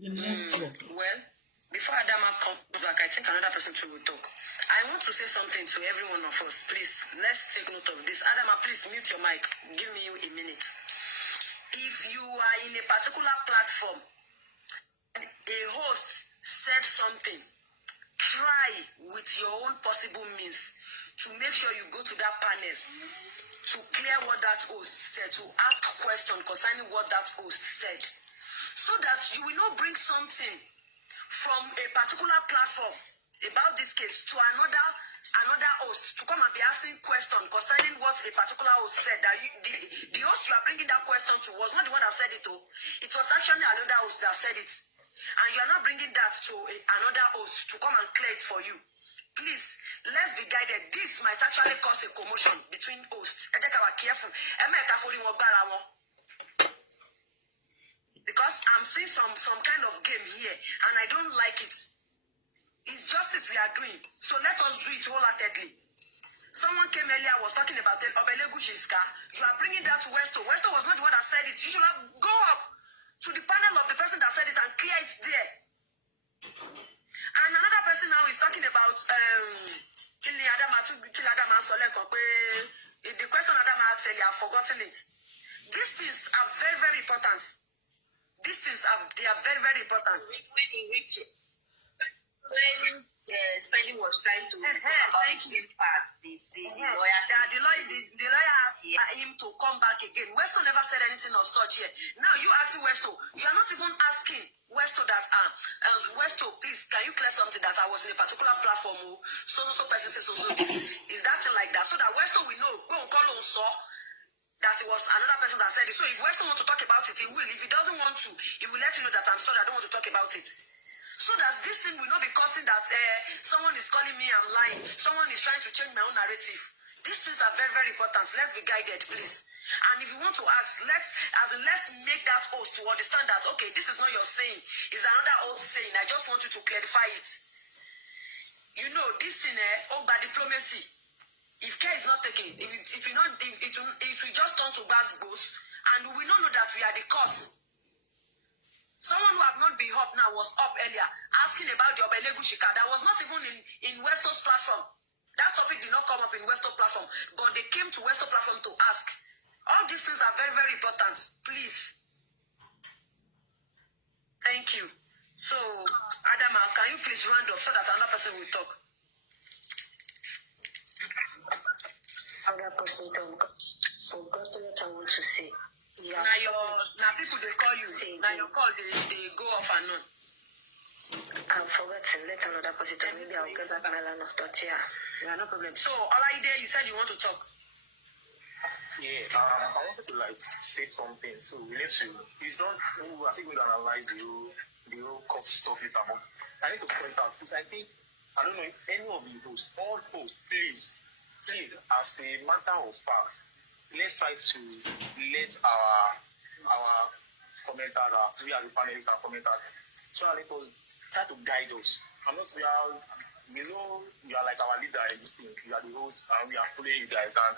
well, before Adama comes back, I think another person too will talk. I want to say something to every one of us. Please, let's take note of this. Adama, please mute your mic. Give me a minute. If you are in a particular platform and a host said something, try with your own possible means to make sure you go to that panel to clear what that host said, to ask questions concerning what that host said, so that you will not bring something from a particular platform about this case to another host to come and be asking questions concerning what a particular host said. That the host you are bringing that question to was not the one that said it, though. It was actually another host that said it. And you are not bringing that to another host to come and clear it for you. Please, let's be guided. This might actually cause a commotion between hosts. Careful. Because I'm seeing some kind of game here, and I don't like it. It's justice we are doing, so let us do it wholeheartedly. Someone came earlier, was talking about Obelegu Shiska. You are bringing that to Westo. Westo was not the one that said it. You should have go up to the panel of the person that said it and clear it there. And another person now is talking about the question Adam asked earlier, I've forgotten it. These things are very, very important. These things are very, very important. When he reached it, when Spending was trying to talk about the part, the lawyer asked him to come back again. Westo never said anything of such here. Now you asking Westo, you are not even asking Westo that Westo, please, can you clear something that I was in a particular platform? So person says so this. Is that like that? So that Westo will know, go and call on so that it was another person that said it. So if Westo want to talk about it, he will. If he doesn't want to, he will let you know that I'm sorry, I don't want to talk about it. So that this thing will not be causing that someone is calling me I'm lying. Someone is trying to change my own narrative. These things are very, very important. Let's be guided, please. And if you want to ask, let's make that host to understand that, okay, this is not your saying. It's another host saying. I just want you to clarify it. You know, this thing, by diplomacy, if care is not taken, it will just turn to bad goals, and we will not know that we are the cause. Someone who have not been up now was up earlier asking about the Obelegu Shika. That was not even in Westo's platform. That topic did not come up in Westo's platform, but they came to Westo's platform to ask. All these things are very, very important. Please. Thank you. So, Adama, can you please round up so that another person will talk? Another person talk. Forgot what I want to say. Yeah. Now people they call you. Now your call they go off and on. I've forgotten. Let another person talk. Maybe I'll get back my line of thought. Yeah, no problem. So Olaide, you said you want to talk. Yeah, I wanted to say something. So we need to. It's not. I think we can analyze the whole court stuff later. But I need to point out because I think I don't know if any of the hosts, all hosts, please, as a matter of fact, let's try to let our commenters, we are the panelists and commenters, try to guide us. I'm not we know you are like our leader in this thing. You are the host and we are following you guys. And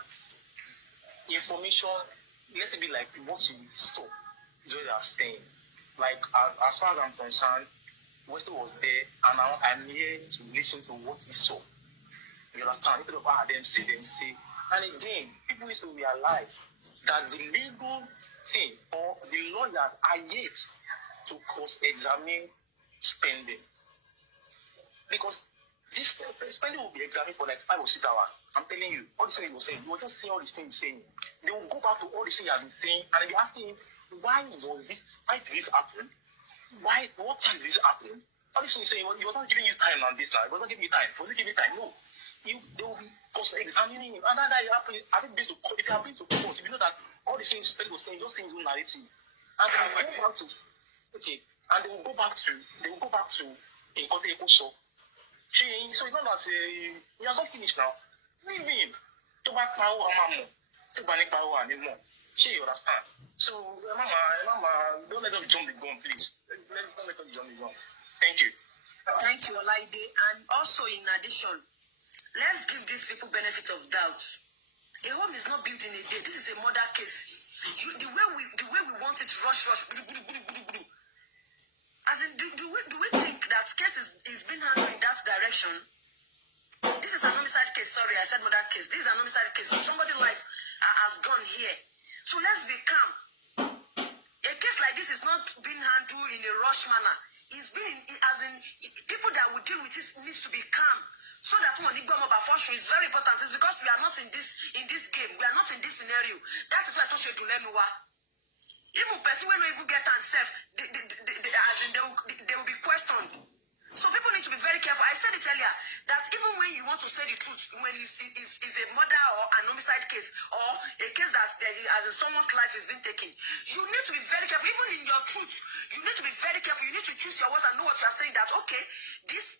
information, let's be like what you saw is what you are saying. Like, as far as I'm concerned, Wesley was there, and now I'm here to listen to what he saw. You understand? Instead of them say. And again, people need to realize that the legal thing or the lawyers are yet to cross-examine spending. Because this spending will be examined for like 5 or 6 hours. I'm telling you, all the things he was saying, you will just see all these things he's saying. They will go back to all the things he has been saying, and they'll be asking him, why did this happen? What time did this happen? All these things saying, well, he was not giving you time on this now. He was not giving you time. Was he giving you time? No. They will be examining him. And that's how it happened. If you have been to court, if you know that all the things Spelling was saying, just saying his own narrative. And they will go back to, and they will go back to in court so it's not that he has not finished now. Leave him. To back power, mama. To back power, anymore. You understand? So, mama, don't let them jump the gun, please. Don't let them jump the gun. Thank you. Thank you, Olaide. And also, in addition, let's give these people benefit of doubt. A home is not built in a day. This is a murder case. The way we want it, rush. As in, do we think that case is being handled in that direction? This is an homicide case. Sorry, I said murder case. This is an homicide case. Somebody's life has gone here. So let's be calm. A case like this is not being handled in a rush manner. It's been, people that will deal with it needs to be calm. So that when you go about fortune is very important. It's because we are not in this game. We are not in this scenario. That is why I told you to let me work. Even person when even get themselves, they will be questioned. So people need to be very careful. I said it earlier that even when you want to say the truth, when it's a murder or an homicide case or a case that as in someone's life is being taken, you need to be very careful. Even in your truth, you need to be very careful. You need to choose your words and know what you are saying. That okay, these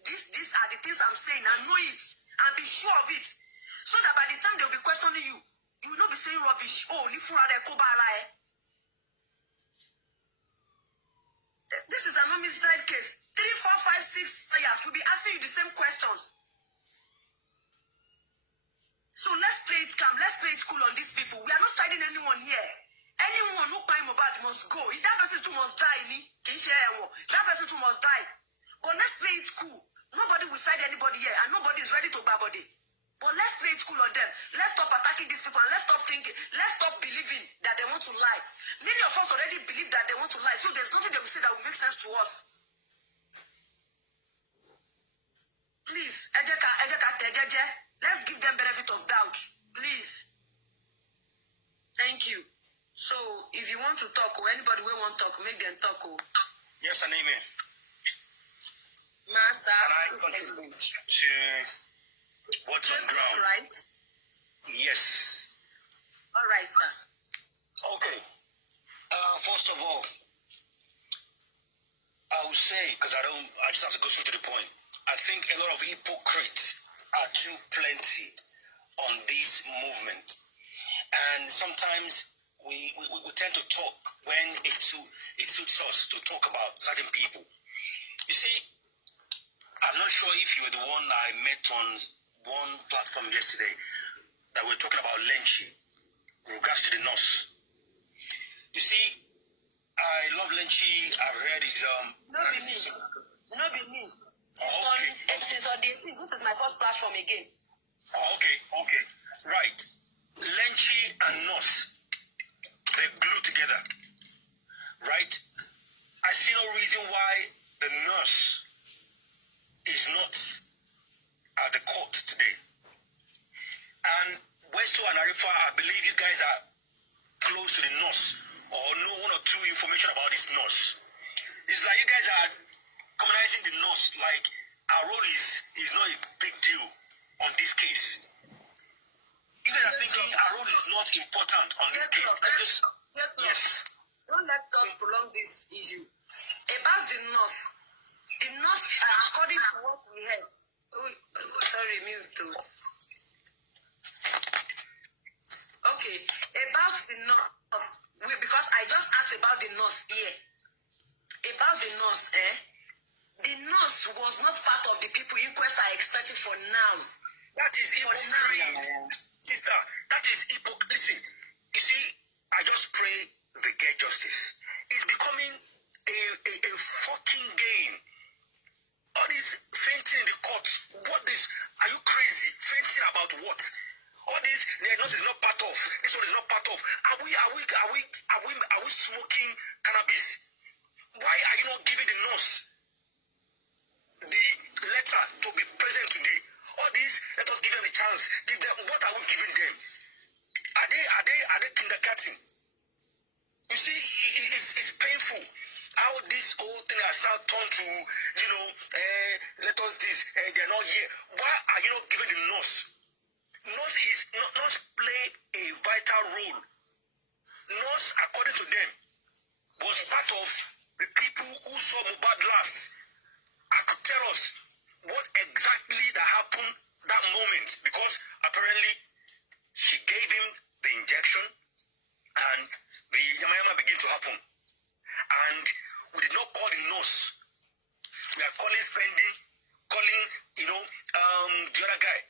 are the things I'm saying, and know it and be sure of it, so that by the time they will be questioning you, you will not be saying rubbish. Oh, this is an homicide case. 3, 4, 5, 6 years will be asking you the same questions. So let's play it calm. Let's play it cool on these people. We are not siding anyone here. Anyone who claim about must go. If that person too must die, that person too must die. But let's play it cool. Nobody will side anybody here, and nobody is ready to buy body. But let's play it cool on them. Let's stop attacking these people and let's stop thinking. Let's stop believing that they want to lie. Many of us already believe that they want to lie. So there's nothing they will say that will make sense to us. Please, let's give them benefit of doubt. Please. Thank you. So if you want to talk or anybody will want to talk, make them talk. Yes, and amen. Master, can I contribute to what's on ground? Right? Yes. All right, sir. Okay. First of all, I will say, because I just have to go straight to the point. I think a lot of hypocrites are too plenty on this movement. And sometimes we tend to talk when it suits us to talk about certain people. You see, I'm not sure if you were the one I met on one platform yesterday that we're talking about Lenchi in regards to the nurse. You see, I love Lenchi. I've heard his No be me. Since on the 18th, this is my first platform again. Oh, okay. Right. Lenchi and nurse, they're glued together. Right? I see no reason why the nurse is not at the court today. And Westo and Arifa, I believe you guys are close to the nurse or know one or two information about this nurse. It's like you guys are communizing the nurse like our role is not a big deal on this case. You guys are thinking our role is not important on this case. Yes. Don't let us prolong this issue. About the nurse, according to what we heard, sorry, mute too. Okay, about the nurse, because I just asked about the nurse here. About the nurse, the nurse was not part of the people inquest I expected for now. That is hypocrite. Sister, that is hypocrite. Listen, you see, I just pray they get justice. It's becoming a this one is not part of. Are we smoking cannabis? Why are you not giving the nurse the letter to be present today? All these, let us give them a chance. Give them, what are we giving them? Are they kindergarten? You see, it's painful how this whole thing has now turned to, let us this, they're not here. Why are you not giving the nurse? Nurse play a vital role. Nurse, according to them, was part of the people who saw Mohbad last. I could tell us what exactly that happened that moment, because apparently she gave him the injection and the yamayama began to happen. And we did not call the nurse. We are calling spending, calling, the other guy.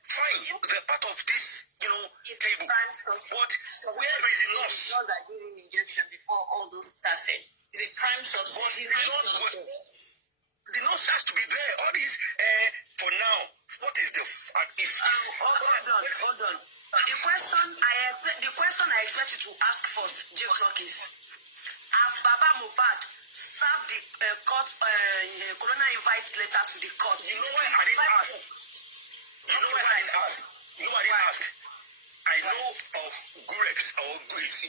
Fine, they're part of this, table. But where is the nurse? That gave him injection before all those started. It's a prime substance. The nurse has to be there. All these, for now, what is the... Hold on. The question I expect you to ask first, J. Clock, is, has Baba Mohbad served the court corona invite letter to the court? You know why I didn't ask? You know why I didn't ask? I know of Gurex or Gurex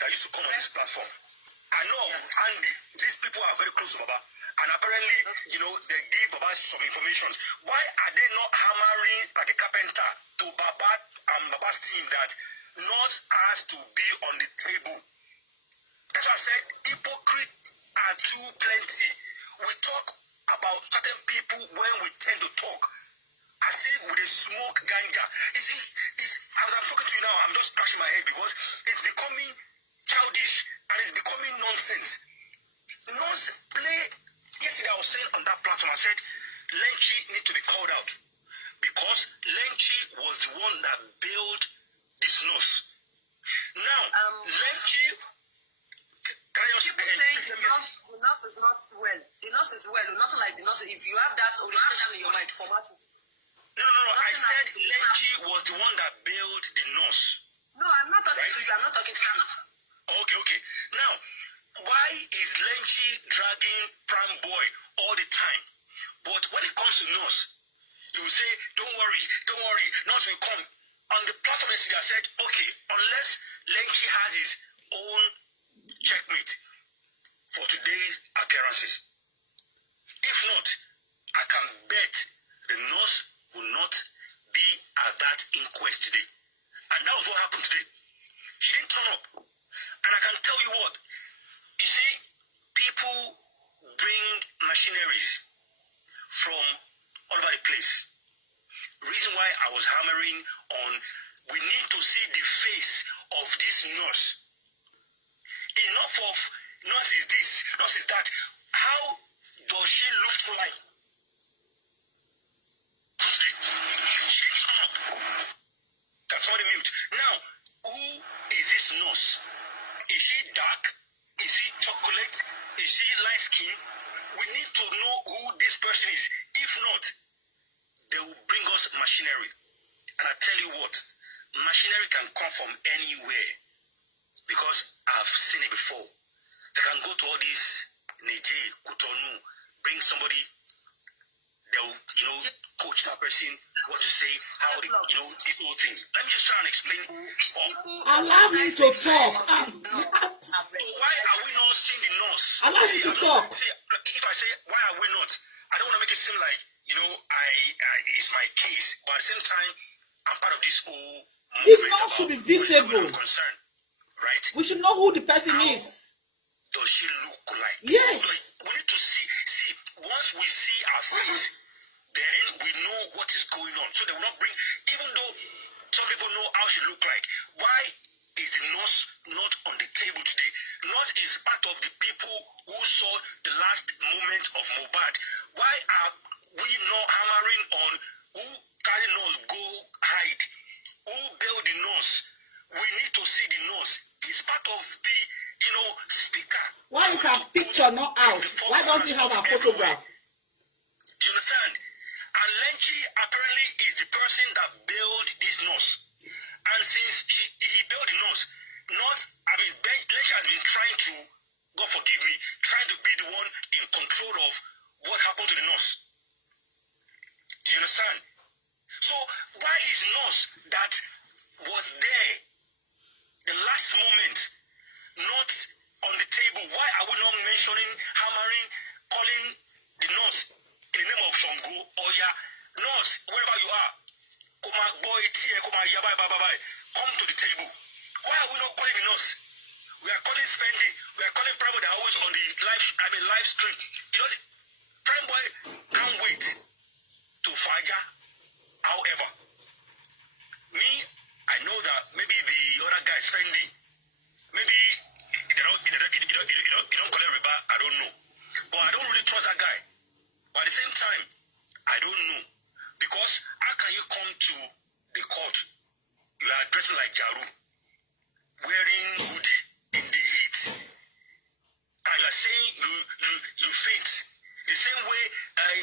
that used to come on this platform. I know of Andy. These people are very close to Baba. And apparently, they give Baba some information. Why are they not hammering like a carpenter to Baba and Baba's team that nurse has to be on the table? That's why I said hypocrite are too plenty. We talk about certain people when we tend to talk. I see with a smoke ganja. As I'm talking to you now, I'm just scratching my head because it's becoming childish and it's becoming nonsense. Nurse play. Yesterday I was saying on that platform, I said Lenchi need to be called out because Lenchi was the one that built this nurse. Now, Lenchi. Can I just the nurse is not well. The nurse is well. Nothing like the nurse. If you have that orientation in your mind, format it. No. I said Lenchi was the one that built the nurse. No, I'm not talking to you. I'm not talking to you. Okay. Now, why is Lenchi dragging Pram Boy all the time? But when it comes to nurse, you will say, don't worry, nurse will come. On the platform yesterday, I said, okay, unless Lenchi has his own checkmate for today's appearances. If not, I can bet the nurse will not be at that inquest today. And that was what happened today. She didn't turn up. And I can tell you what, you see, people bring machineries from all over the place. The reason why I was hammering on, we need to see the face of this nurse. Enough of nurse is this, nurse is that. How does she look like? Can somebody mute? Now, who is this nurse? Is she dark? Is she chocolate? Is she light skin? We need to know who this person is. If not, they will bring us machinery. And I tell you what, machinery can come from anywhere. Because I've seen it before. They can go to all these Niger, Cotonou, bring somebody, they'll, coach that person, what to say, how, this whole thing. Let me just try and explain. Allow me to talk. So why are we not seeing the nurse? Allow me to talk. See, if I say, why are we not? I don't want to make it seem like, it's my case. But at the same time, I'm part of this whole movement. The nurse should be visible. Concern, right? We should know who the person is. Does she look like? Yes. We need to see, once we see her face, then we know what is going on. So they will not bring, even though some people know how she look like, why is the nurse not on the table today? Nurse is part of the people who saw the last moment of Mohbad. Why are we not hammering on who carry nurse go hide? Who bail the nurse? We need to see the nurse. It's part of the, speaker. Why is her picture not out? Why don't we have her photograph? Do you understand? And Lenchi apparently is the person that bailed this nurse. And since he built the nurse, Lenchi has been trying to, God forgive me, trying to be the one in control of what happened to the nurse. Do you understand? So why is nurse that was there the last moment not on the table? Why are we not mentioning, hammering, calling the nurse in the name of Shango? Oya, nurse, wherever you are, come to the table. Why are we not calling the nurse? We are calling Spendy. We are calling Prime Boy. They are always on the live stream. Prime Boy can't wait to Faja. However, me, I know that maybe the other guy, Spendy, maybe you don't call it riba. I don't know, but I don't really trust that guy. But at the same time, I don't know, because how can you come to the court? You are dressing like Jaru, wearing hoodie in the heat, and you are saying you faint. The same way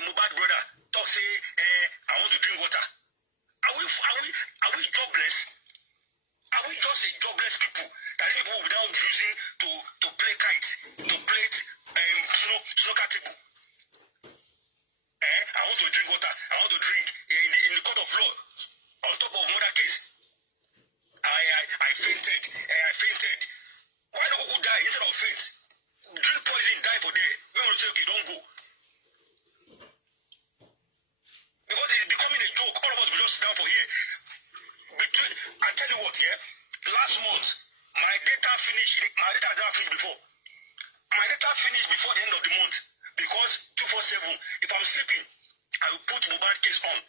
Mubad brother talk say, I want to drink water. Are we jobless? Are we just a jobless people? That is people without using to play kites, to play snooker table. I want to drink water. I want to drink in the court of law. On top of another case, I fainted. I fainted. Why don't you die instead of faint? Drink poison, die for there. When we say okay, don't go. Because it's becoming a joke. All of us will just sit down for here. I tell you what, last month, my data finished. My data has never finished before. My data finished before the end of the month. Because 247, if I'm sleeping, I will put mobile case on.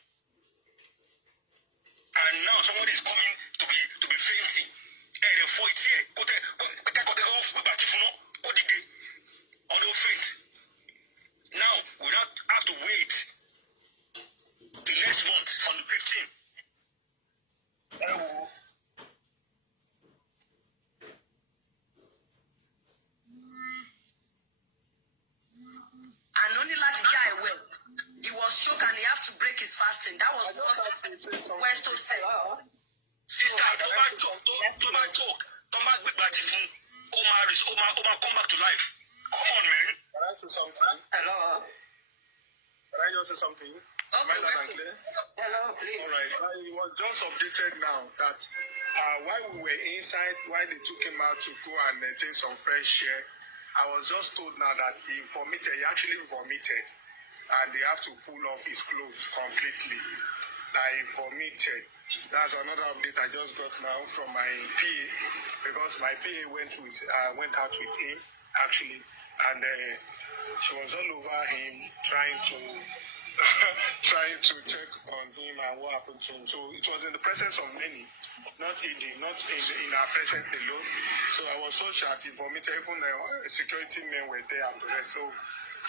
And now somebody is coming to be fainting. Now we don't have to wait till next month on the 15th. And only last guy well. He was shook and he have to break his fasting. That was what Westo said. Sister, don't come back to life. Come on, man. Can I say something? Hello. Can I just say something? Am I loud and clear? Hello, please. All right. It was just updated now that while we were inside, while they took him out to go and take some fresh air, I was just told now that he vomited. He actually vomited. And they have to pull off his clothes completely. That he vomited. That's another update I just got now from my PA, because my PA went out with him actually, and she was all over him trying to check on him and what happened to him. So it was in the presence of many, not in our presence alone. So I was so shocked. He vomited. Even security men were there and the rest. So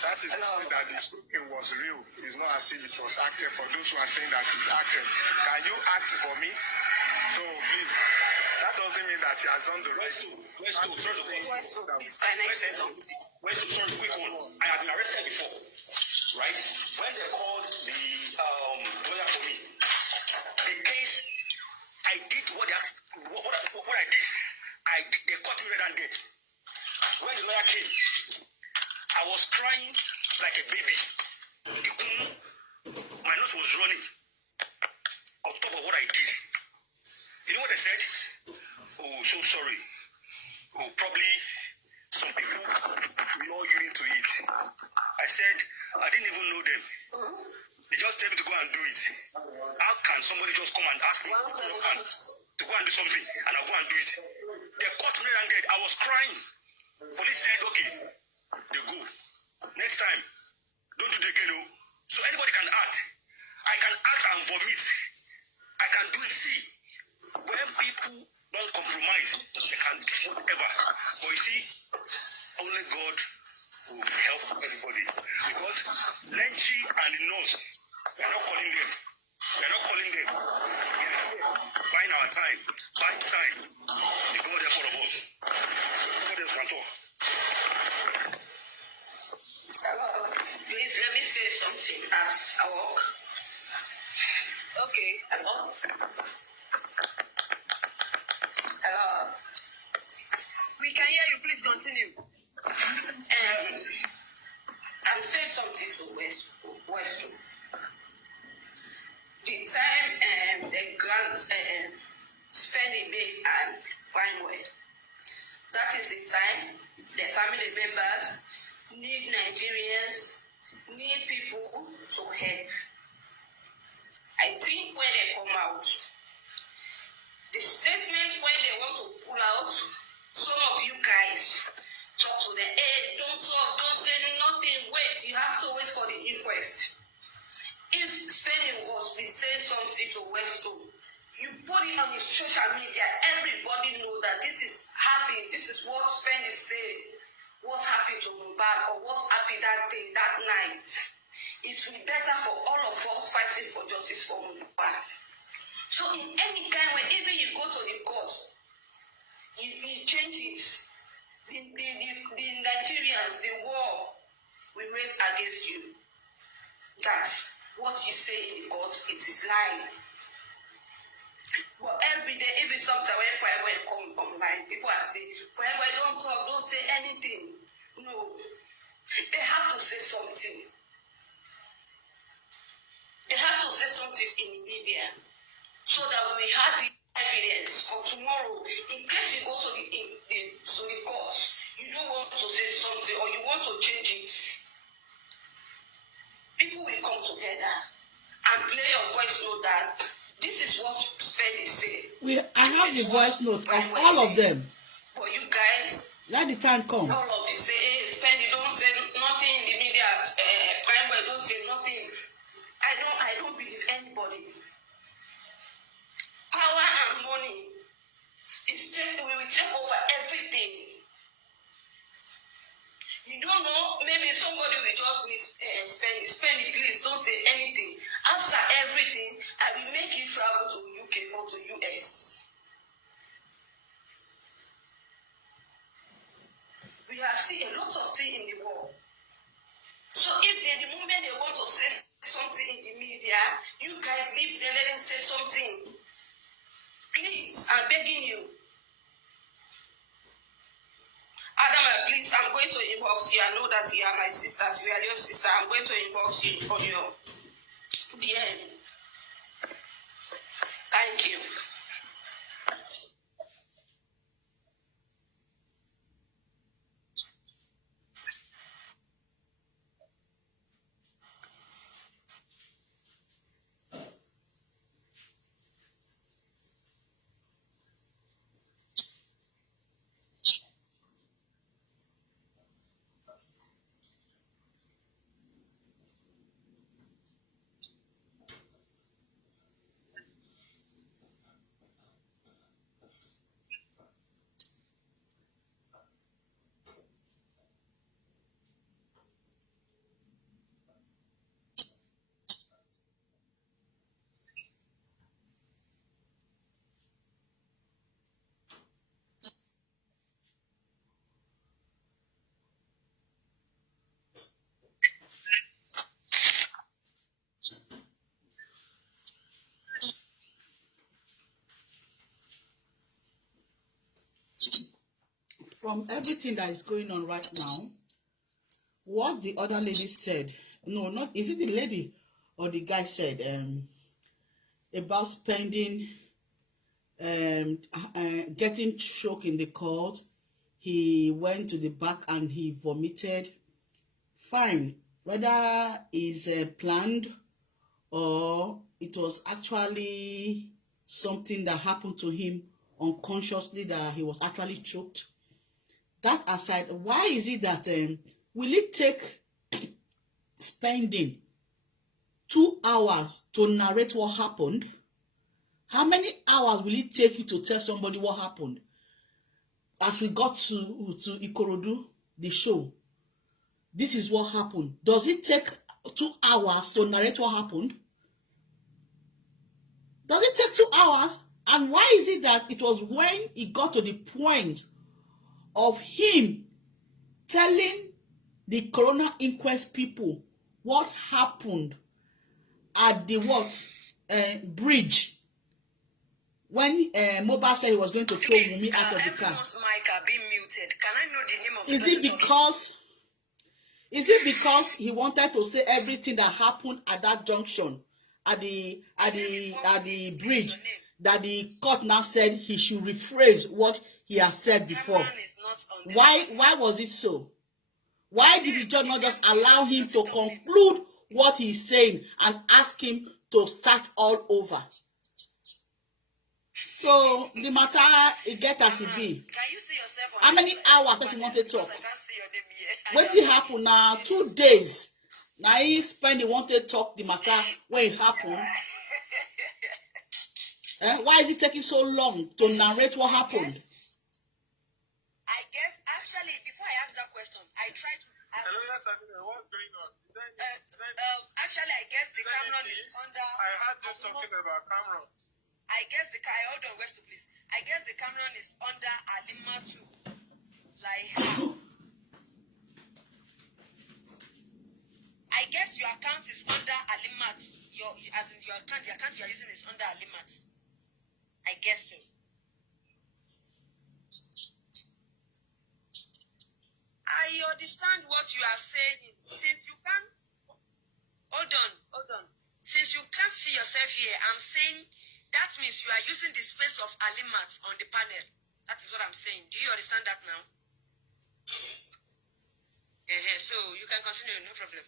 that is proof that the shooting was real. It's not as if it was acted. For those who are saying that it's acted, can you act vomit? So please, that doesn't mean that he has done the right thing. Please, can I say something? Sorry, quick one. I have been arrested before, right? When they called the lawyer for me, the case, I did what they asked. What I did, they caught me red-handed. When the lawyer came, I was crying like a baby. My nose was running on top of what I did. You know what they said? Oh, so sorry. Oh, probably some people know you into it. I said, I didn't even know them. They just tell me to go and do it. How can somebody just come and ask me to go and do something and I'll go and do it? They caught me red-handed. I was crying. Police said, okay, they go. Next time, don't do it again. So anybody can act. I can act and vomit. I can do it. See, when people don't compromise, they can do whatever. But you see, only God will help anybody. Because Lenchi and the nurse, we are not calling them. We are not calling them. We are here buying our time. Buying time. The God help all of us. Nobody else can talk. Please let me say something at work. Okay, hello. Please continue. I'm saying something to West. The time the grants spending made and fine word. That is the time the family members need Nigerians, need people to help. I think when they come out, the statement when they want to pull out, some of you guys talk to them, hey, don't talk, don't say nothing, wait, you have to wait for the inquest. If Spain was be saying something to Westo, you put it on the social media, everybody know that this is happening, this is what Spain is saying, what happened to Mohbad or what happened that day, that night. It will be better for all of us fighting for justice for Mohbad. So in any kind way, even you go to the court, you change it. The Nigerians, the war we raise against you, that what you say in the court, it is lying. But every day, even sometimes when private come online, people are saying, private don't talk, don't say anything. No, they have to say something. They have to say something in the media so that we have the evidence for tomorrow. In case you go to the court, you don't want to say something or you want to change it. People will come together and play your voice note that this is what Spain is saying. I have the voice note of all of them. But you guys, let the time come. All of you say, hey, Spain, you don't say nothing in the media. Prime don't say nothing. I don't believe anybody. Power and money, we will take over everything. You don't know, maybe somebody will just need spend it, please don't say anything. After everything, I will make you travel to UK or to US. We have seen a lot of things in the world. So if the moment they want to say something in the media, you guys leave them, let them say something. Please, I'm begging you. Adam, please, I'm going to inbox you. I know that you are my sisters. We are your sister. I'm going to inbox you on your DM. Thank you. From everything that is going on right now, what the other lady said, no, not, is it the lady or the guy said about spending, getting choked in the court, he went to the back and he vomited. Fine, whether it's planned or it was actually something that happened to him unconsciously, that he was actually choked. That aside, why is it that will it take spending 2 hours to narrate what happened? How many hours will it take you to tell somebody what happened? As we got to Ikorodu, the show, this is what happened. Does it take 2 hours to narrate what happened? Does it take 2 hours? And why is it that it was when it got to the point of him telling the coroner inquest people what happened at the bridge, when Mobile said he was going to throw Wunmi out of the car. Everyone's mic are being muted. Can I know the name of the Is it because he wanted to say everything that happened at that junction, at the bridge, that the court now said he should rephrase what he has said before? Why was it so? Why did the judge not just allow him to conclude what he's saying and ask him to start all over? So the matter, it get as it be. Can you see yourself on How many hours does he want to talk? What it happen now? 2 days. Now he spend he want to talk the matter when it happen. Why is it taking so long to narrate what happened? I guess actually before I ask that question, I tried to. Hello, yes, what's going on? Actually, I guess the Cameron is under. I heard you talking about Cameron. I guess the hold on, West, please. I guess the Cameron is under Alima too. Like, I guess your account is under Alimat. Your account you are using is under Alimat. I guess so. I understand what you are saying. Since you can't, hold on. Since you can't see yourself here, I'm saying that means you are using the space of Alimat on the panel. That is what I'm saying. Do you understand that now? So you can continue, no problem.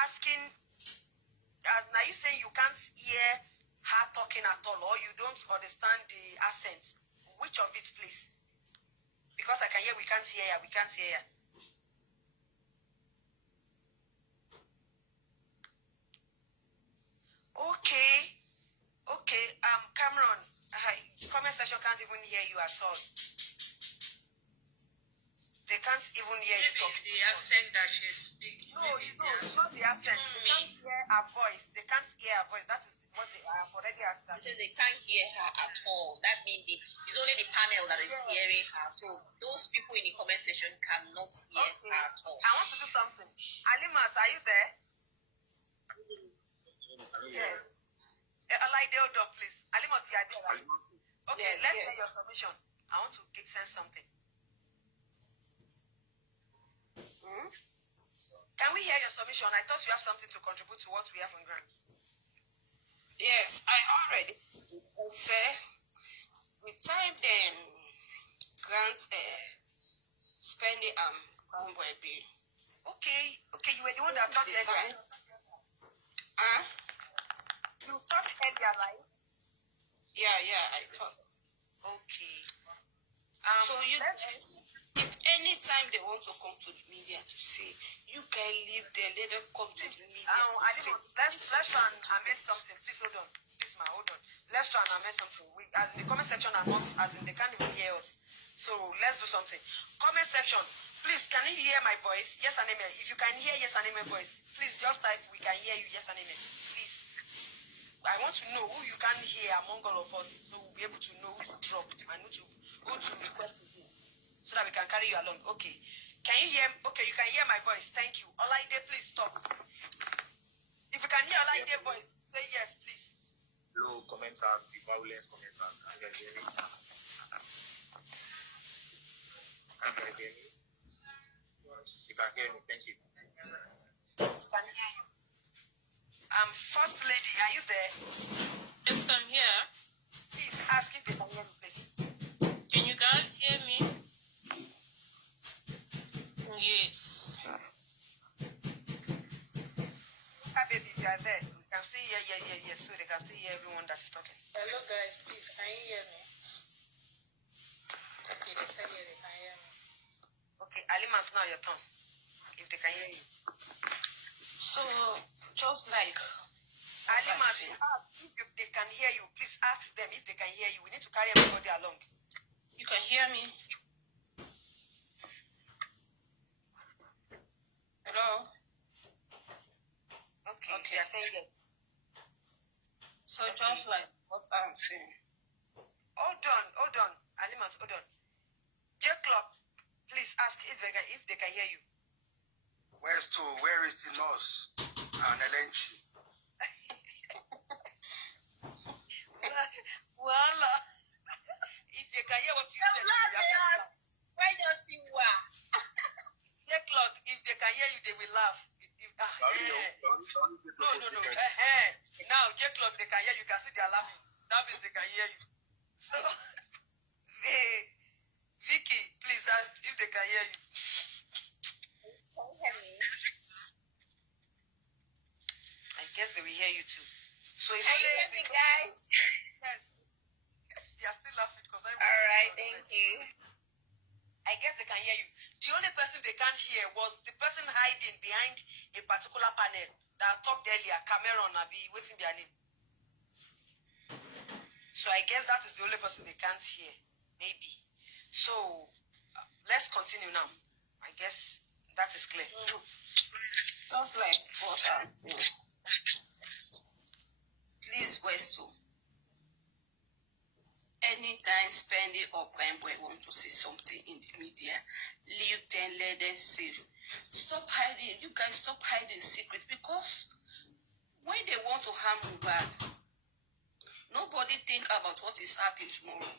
Asking, as now you say you can't hear her talking at all, or you don't understand the accent. Which of it, please? Because I can hear we can't hear her, we can't hear her. Okay, Cameron, comment section can't even hear you at all. They can't even hear you talk. Maybe it's the accent that she's speaking. No, it's not the accent. They can't hear her voice. They can't hear her voice. That is what they have already asked. They say they can't hear her at all. That means it's only the panel that is hearing her. So those people in the comment section cannot hear her at all. I want to do something. Alimat, are you there? Yeah. Like hold on, please. Alimat, you are there, right? Okay, let's hear your submission. I want to send something. Can we hear your submission? I thought you have something to contribute to what we have on ground. Yes, I already say with time then grant spending will be. Okay, you were the one that talked earlier. You talked earlier, right? Yeah, I thought. Okay. So you guys, if any time they want to come to the media to say, you can leave there, let them come to the media. Let's try and amend something. Please hold on. Please, hold on. Let's try and amend something. As in the comment section are not, as in they can't even hear us. So let's do something. Comment section. Please, can you hear my voice? Yes and amen. If you can hear yes and amen voice, please just type we can hear you yes and amen. Please. I want to know who you can hear among all of us, so we'll be able to know who to drop and who to request to do, so that we can carry you along. Okay. Can you hear? Okay, you can hear my voice. Thank you. Olaide, please stop. If you can hear Olaide voice, say yes, please. Low commenters, the violence commenters. Can you guys hear me? Can you guys hear me? You can hear me. Thank you. Can hear you. First lady, are you there? Yes, I'm here. Please ask if they can hear me, please. Can you guys hear me? Yes. Baby, if you are there, we can still hear, yes, so they can still hear everyone that is talking. Hello, guys, please, can you hear me? Okay, they say yeah, they can hear me. Okay, Alimas, now your turn. If they can hear you. So just like Alima, if they can hear you, please ask them if they can hear you. We need to carry everybody along. You can hear me? Hello? Okay. They are saying yes. So just like what I'm saying. Hold on. Alimat, hold on. J-Clock, please ask if they can hear you. Where is the nurse and Elenchi? Well, if they can hear what you said, J-Clock, if they can hear you, they will laugh. No. Now, J-Clock, they can hear you. You can see they are laughing. That means they can hear you. So, Vicky, please ask if they can hear you. Can you hear me? I guess they will hear you too. So it's Can you hear me, guys? Yes. They are still laughing because I'm. All right, thank you. I guess they can hear you. The only person they can't hear was the person hiding behind a particular panel that I talked earlier, Cameron Abi, waiting their name. So I guess that is the only person they can't hear, maybe. So let's continue now. I guess that is clear. Just like what I'm saying. Please, Westo. Anytime Spendy or Primeboy want to say something in the media, leave them, let them say. Stop hiding. You guys stop hiding secrets, because when they want to harm you back, nobody think about what is happening tomorrow.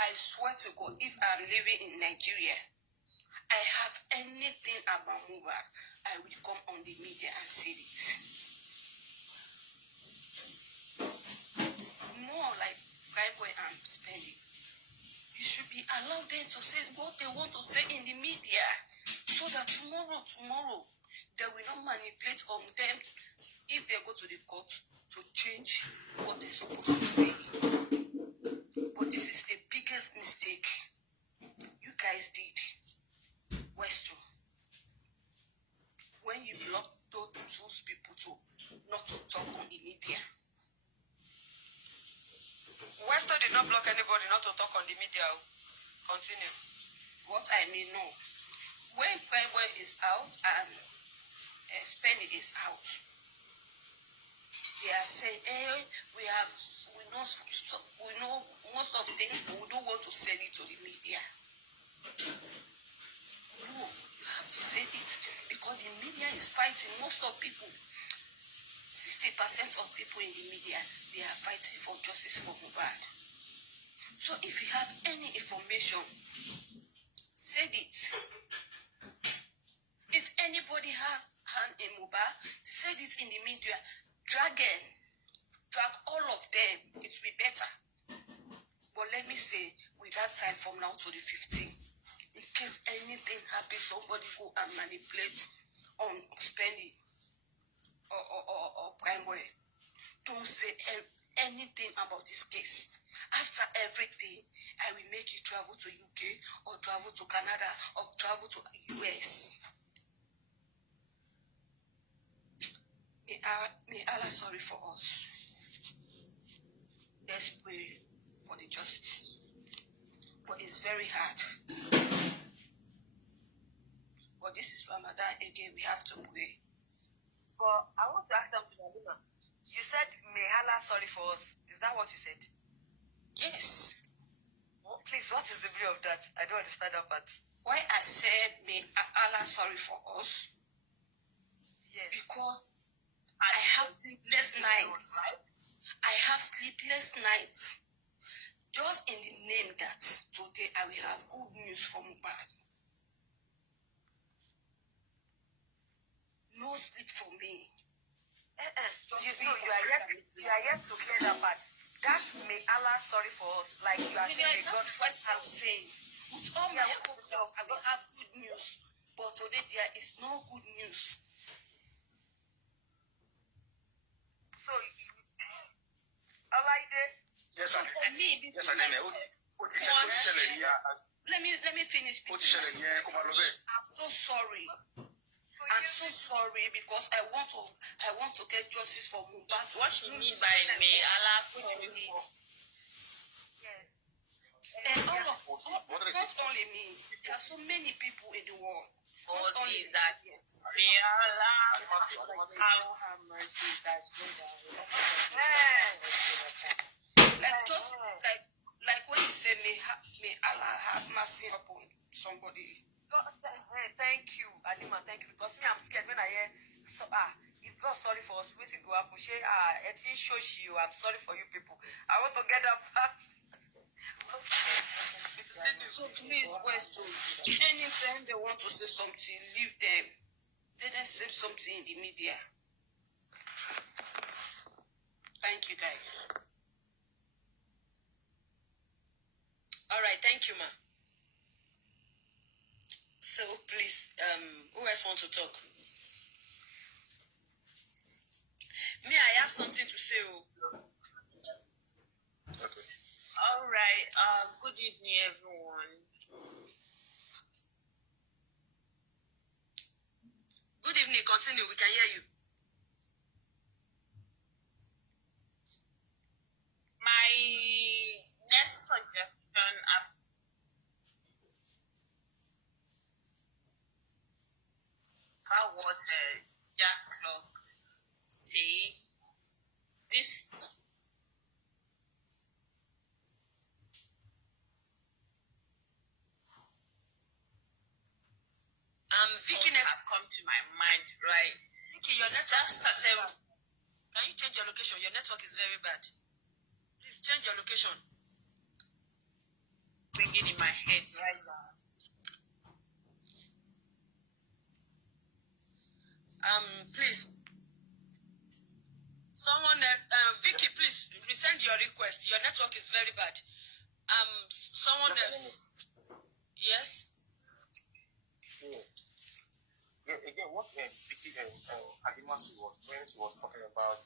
I swear to God, if I'm living in Nigeria, I have anything about Mubarak, I will come on the media and say it. More like Primeboy and Spendy. You should be allowed them to say what they want to say in the media, so that tomorrow, they will not manipulate on them if they go to the court to change what they're supposed to say. But this is the biggest mistake you guys did, Westo. When you blocked those people to not to talk on the media. Westo did not block anybody not to talk on the media. Continue. What I mean, no. When Primeboy is out and Spendy is out, they are saying, we know most of the things, but we don't want to send it to the media. No, you have to say it, because the media is fighting. Most of people, 60% of people in the media, they are fighting for justice for Mubarak. So if you have any information, say it. If anybody has hand in Mubarak, say it in the media. Drag all of them. It will be better. But let me say, with that time from now to the 15th, in case anything happens, somebody go and manipulate on Spendy or Primeboy, don't say anything about this case. After everything, I will make you travel to UK or travel to Canada or travel to US. May Allah sorry for us. Let's pray for the justice. But it's very hard. But this is Ramadan again, we have to pray. But I want to ask something, Alima. You said, may Allah sorry for us. Is that what you said? Yes. Oh, please, what is the meaning of that? I don't understand that part. Why I said, may Allah sorry for us? Yes. Because I have sleepless nights. I have sleepless nights. Just in the name that today I will have good news from Mubarak. No sleep for me. You are yet to clear that part. That may Allah sorry for us. Like you are saying, that's what I'm saying. With all my hope that I will have good news, but today there is no good news. So, Olaide. Yes, sir. Yes, sir. Let me finish. I'm so sorry. And I'm so sorry because I want to get justice for Mohbad. What you mean by may Allah forgive me? Yes. And not only me, there are so many people in the world. Not only that, may Allah have mercy. Like when you say may Allah have mercy upon somebody. God, thank you, Alima. Thank you, because me, I'm scared when I hear if God sorry for us, waiting go happen. It shows you. I'm sorry for you people. I want to get that part. So please, West, anytime they want to say something, leave them. They didn't say something in the media. Thank you, guys. All right, thank you, ma. So please, who else want to talk? Me, I have something to say. Okay. All right. Good evening, everyone. Good evening. Continue. We can hear you. My next suggestion. How what Jack Clock say? This. Vicky, have come to my mind, right? Vicky, your network is certain. Can you change your location? Your network is very bad. Please change your location. Ringing in my head right now. Please. Someone else. Vicky, please resend your request. Your network is very bad. Someone else. Yes. Yeah, again, what Vicky Adimasu was talking about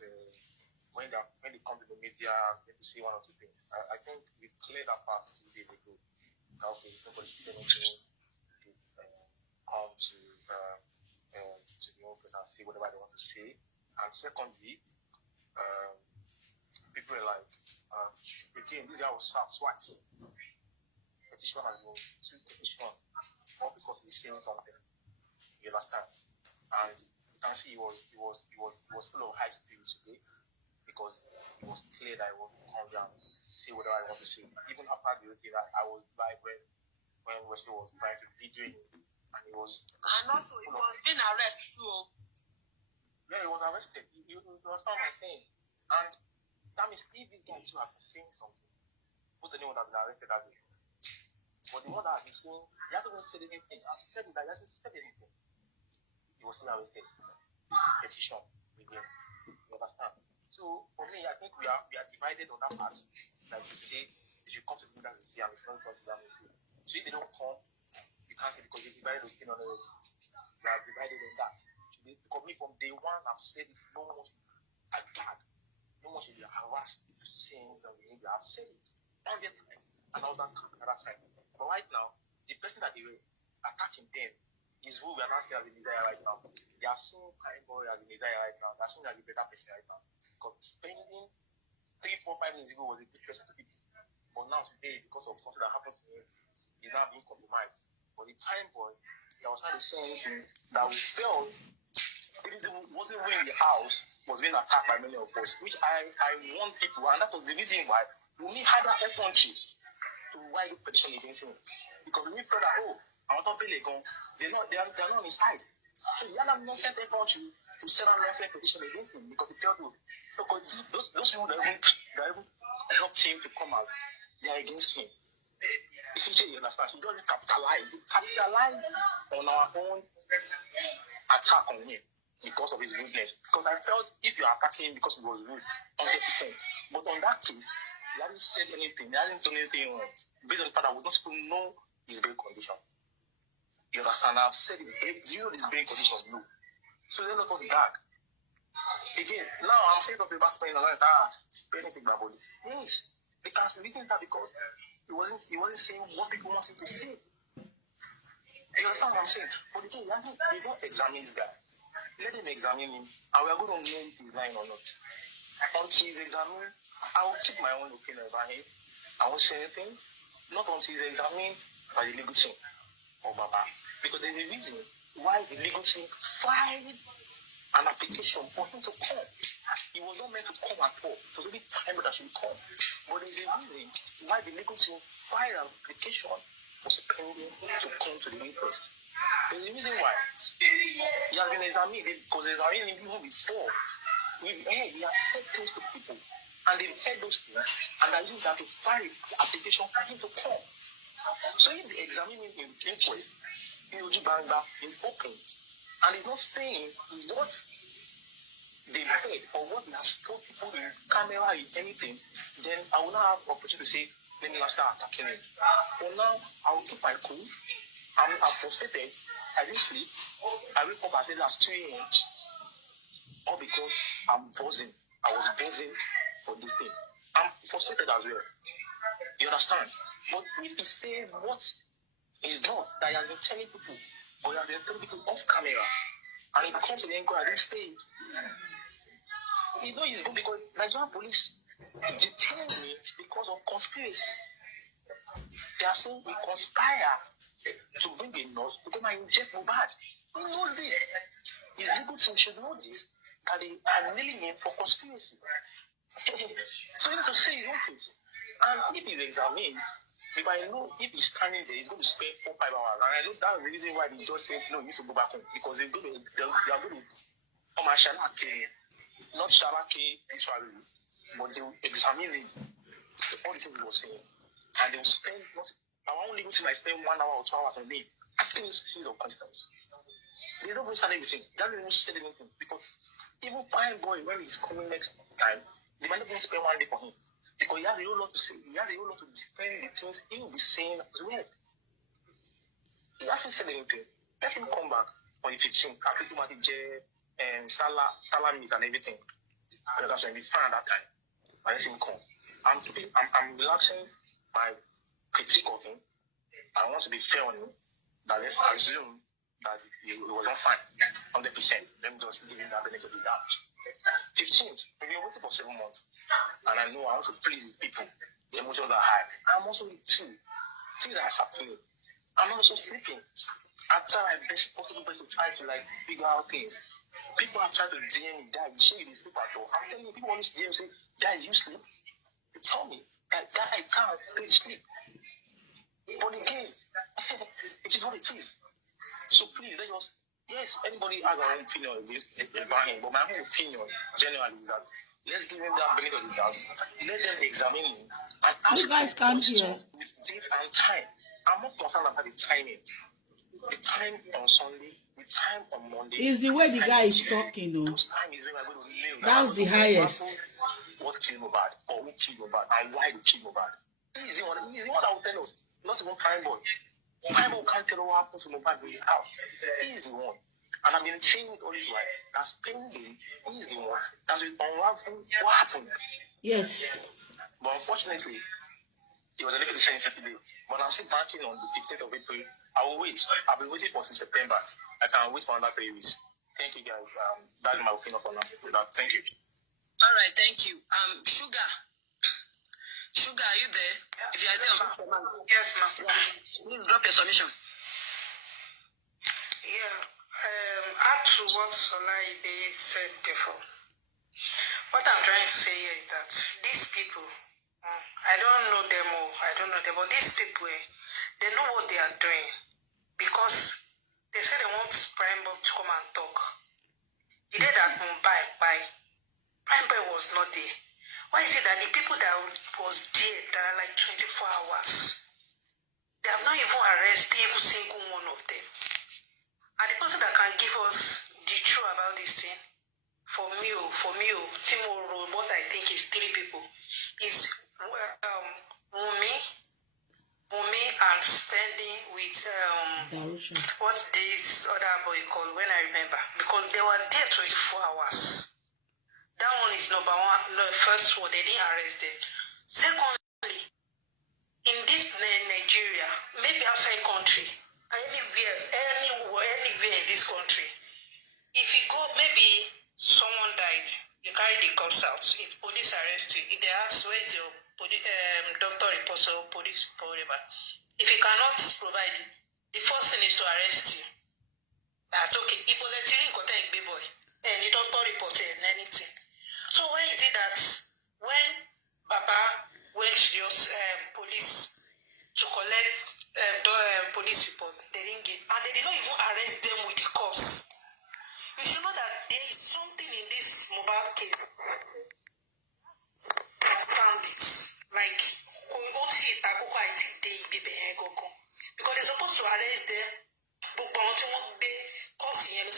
when they come to the media to say one or two things. I think we cleared that part 2 days ago. Okay, nobody said anything to come to the open and say whatever they want to say. And secondly, people are like, again, this guy was served twice. Petition and two petition. All because he's saying something. You understand? And you can see he was full of high spirits today because it was clear that he wanted to come down, say whatever I want to say. Even after the thing, I was live when Wesley was trying to video him, and he was. And also, he was being arrested too. Yeah, he was arrested. He was found by saying, and that means if these guys too have been saying something, who's the one that has been arrested that day? But the one that has been saying, he hasn't even said anything. I said that he hasn't said anything. He was still arrested. Petition again. You understand? So for me, I think we are divided on that part. Like you say, if you come to the and see, and if you don't come to them, see. So if they don't come, you can't say because they divided the thing on already. They are divided on that. Because me from day one, I've said it. No one wants to be attacked. No one should be harassed saying that we have said it. And that time, and all that time. But right now, the person that they were attacking them is who we are not seeing as a Messiah right now. They are seeing Prime Boy as a Messiah right now. They are seeing as a better person right now. Because spending 3, 4, 5 years ago was a big person to people. But now today, because of something that happens to him, he's now being compromised. But the Prime Boy, he was trying to say anything that we felt wasn't in the house, was being attacked by many of us, which I warned people, and that was the reason why we had that effrontery to why the petition against him. Because we felt that, I want to pay they're not on his side. So we had a nonsense effrontery to set a nonsense petition against him because he felt good. Because those people that even helped him to come out, they are against him. You understand? He doesn't capitalize. He capitalized on our own attack on him because of his rudeness. Because I felt if you are attacking him because he was rude, 100%. But on that case, he hasn't said anything. He hasn't done anything wrong. Based on the fact that we don't people know his brain condition. You understand? I've said it. Do you know his brain condition? No. So let us gag. Again, now I'm saying that people are spending a lot of time spending things about it. Yes. Because we didn't that because he wasn't saying what people want him to say. You understand what I'm saying? But again, they don't examine this guy. let him examine him, and we are going to know if he's lying or not. Until he's examined, I will keep my own opinion about him. I won't say anything, not until he's examined by the legal team or Baba. Because there's a reason why the legal team filed an application for him to come. He was not meant to come at all. So maybe time that should come. But there's a reason why the legal team filed an application for pending to come to the inquest. There's a reason why. He has been examined because there's already people before. We've heard, he has said things to people. And they've heard those things. And they're using that to file an application for him to come. So if they examine him in inquest, he will do banga in open. And he's not saying what they've heard or what he has told people in camera, in anything, then I will not have opportunity to say, let me not start attacking him. For now, I will keep my cool. I'm frustrated. I didn't sleep. I wake up and say that's 2 a.m. All because I'm buzzing. I was buzzing for this thing. I'm frustrated as well. You understand? But if he says what is not, that he has been telling people, or he has been telling people off camera, and he comes to the inquiry at this stage, you know he's good because Nigerian police detained me because of conspiracy. They are saying we conspire to bring a nurse to come and inject Mohbad. Who knows this? His legal team should know this, that they are nailing him for conspiracy. So you need to say his own things. And if he's examined, if I know if he's standing there, he's going to spend 4 or 5 hours. And I know that's the reason why they just said, no, he needs to go back home. Because they are going to come and shalake, not shalake literally, but they will examine him, all the things he was saying. And they will spend, our own legal team might spend 1 hour or 2 hours on me, asking him series of questions. They don't understand everything. They don't even say anything. Because even fine boy, when he's coming next time, they might not even spend 1 day for him. Because he has a whole lot to say. He has a whole lot to defend the things he will be saying as well. He hasn't said anything. Let him come back on the 15th. After he might Salah meet and everything. That's when we found that time. And let him come. I'm relaxing my critique of him. I want to be fair on him. That let's assume that he was not fine. 100%. Let me just give him that benefit of the doubt. 15th, we've been waiting for 7 months. And I know I want to please with people. The emotions are high. I'm also with tea. Things are happening. I'm also sleeping. I try my best possible best to try to figure out things. People have tried to DM me, Dad, you see you sleep at all. I'm telling you, people always DM say, Dad, you sleep? You tell me that I can't really sleep. But again, it is what it is. So please let us, yes, anybody has their own opinion about him, but my own opinion generally is that let's give him that benefit of the doubt. Let them examine him and ask you guys can't hear with date and time. I'm not concerned about the timing. The time on Sunday, the time on Monday. Is the way the guy is talking, no? Those time is when we're going to nail. That's the highest. What killed Mohbad, or who killed Mohbad, and why they killed Mohbad. He is the one that will tell us. Not even Prime Boy. Prime Boy can't tell what happened to Mohbad in the house. He is the one. And I've been saying it all this while. That's pending. He is the one that will unravel what happened. Yes. But unfortunately, it was a little bit sensitive today. But I'm still banking on the 15th of April. I will wait. I've been waiting for since September. I can wait for another 3 weeks. Thank you, guys. That's my opinion for now. Thank you. All right, thank you. Sugar, are you there? Yeah. If you are there, yes, ma'am. Please drop your submission. Yeah. Add to what Solaide said before. What I'm trying to say here is that these people, I don't know them all, but these people, they know what they are doing because they say they want Springbok to come and talk. The day that Mumbai, Springbok was not there. Why is it that the people that was there that are like 24 hours, they have not even arrested every single one of them? And the person that can give us the truth about this thing, for me, tomorrow, what I think is 3 people, is Mumi and spending with what this other boy called, when I remember, because they were there 24 hours. That one is number one. No, first one, they didn't arrest them. Secondly, in this Nigeria, maybe outside country, anywhere in this country, If you go, maybe someone died, you carry the corpse out. If police arrest you, if they ask where's your doctor report or police report, whatever, if you cannot provide it, the first thing is to arrest you. That's okay. If let's big boy, any doctor report and anything. So why is it that when Papa went to the police to collect police report, they didn't get, and they did not even arrest them with the cops. You should know that there is something in this mobile case. I found it. Like, because they're supposed to arrest them. But they cops in when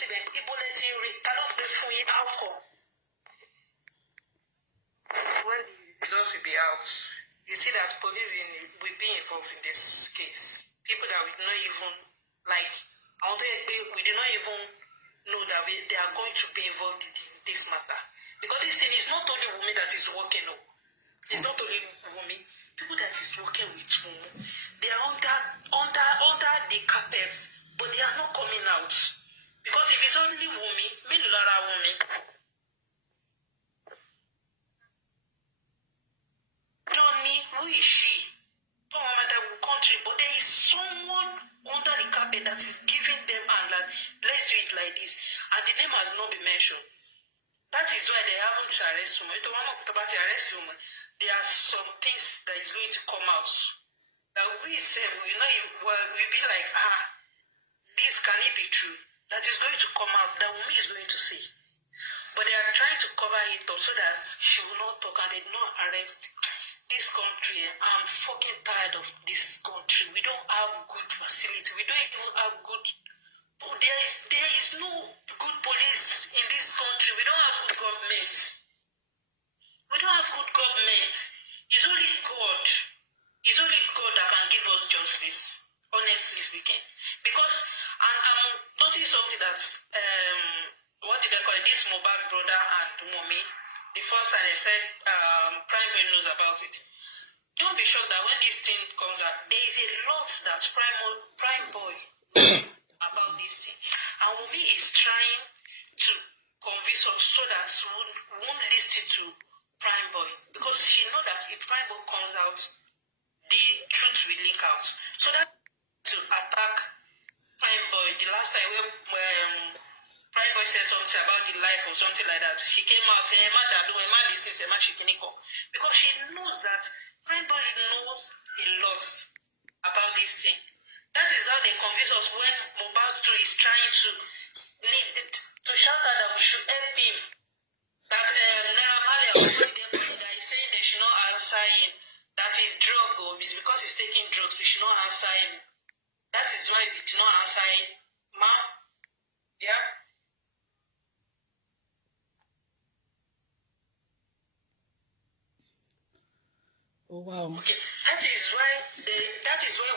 the results will be out, you see that police will be involved in this case. People that we do not even like, we do not even know that they are going to be involved in this matter. Because this thing is not only women that is working on. It's not only women. People that is working with women, they are under the carpet, but they are not coming out. Because if it's only women, many other women. Who is she? Don't matter the country, but there is someone under the carpet that is giving them and that let's do it like this. And the name has not been mentioned. That is why they haven't arrested women. There are some things that is going to come out. That we say, we'll be like, this can it be true? That is going to come out, that woman is going to say. But they are trying to cover it up so that she will not talk and they do not arrest this country. I'm fucking tired of this country. We don't have good facility. We don't even have good. Oh, there is no good police in this country. We don't have good government. We don't have good government. It's only God. It's only God that can give us justice, honestly speaking. Because I'm noticing something that what did I call it? This Mohbad brother and mommy. The first time they said Prime Boy knows about it. Don't be shocked that when this thing comes out, there is a lot that Prime Boy knows about this thing. And Wumi is trying to convince us so that we won't listen to Prime Boy. Because she knows that if Prime Boy comes out, the truth will leak out. So that to attack Prime Boy, the last time when Prime Boy said something about the life or something like that, she came out saying, because she knows that Prime Boy knows a lot about this thing. That is how they convince us when Mohbad 2 is trying to shout out that we should help him. That Naira Marley that is saying they should not answer him. That is drug, or it's because he's taking drugs, we should not answer him. That is why we do not answer him. Ma'am? Yeah? Oh wow. Okay, that is why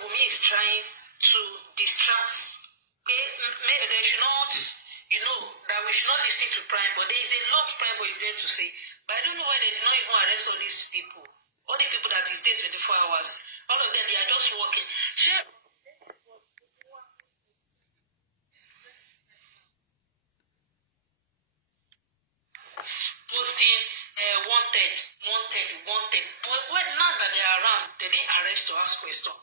Wumi is trying to distract. They should not, that we should not listen to Prime, but there is a lot Prime Boy is going to say. But I don't know why they did not even arrest all these people. All the people that is there 24 hours. All of them, they are just working. Posting wanted. But now that they are around, they didn't arrest to ask questions.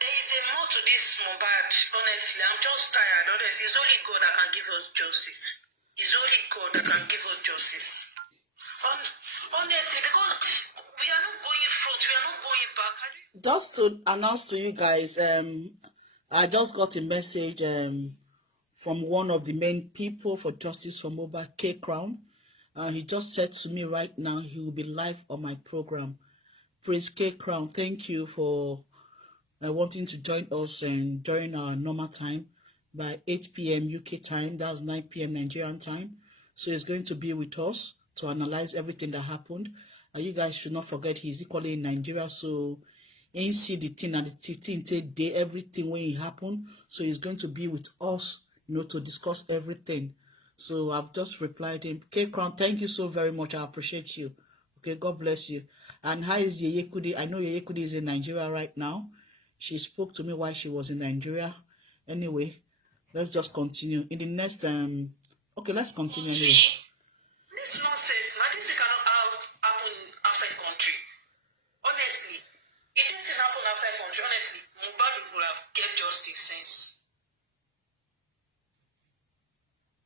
There is a more to this Mohbad, honestly. I'm just tired, honestly. It's only God that can give us justice. It's only God that can give us justice. Honestly, because we are not going front, we are not going back. Just to announce to you guys, I just got a message from one of the main people for Justice for Mohbad, cøron. He just said to me right now he will be live on my program. Praise cøron. Thank you for wanting to join us and during our normal time by 8 p.m. UK time. That's 9 p.m. Nigerian time. So he's going to be with us to analyze everything that happened. You guys should not forget he's equally in Nigeria, so he see the thing and the thing day everything when it happened. So he's going to be with us, to discuss everything. So I've just replied him. cøron, thank you so very much. I appreciate you. Okay, God bless you. And how is Yeye Kudi? I know Yeye Kudi is in Nigeria right now. She spoke to me while she was in Nigeria. Anyway, let's just continue. In the next Okay, let's continue. This nonsense, now this cannot happen outside country. Honestly, if this thing happen outside country, honestly, Mohbad will have get justice since.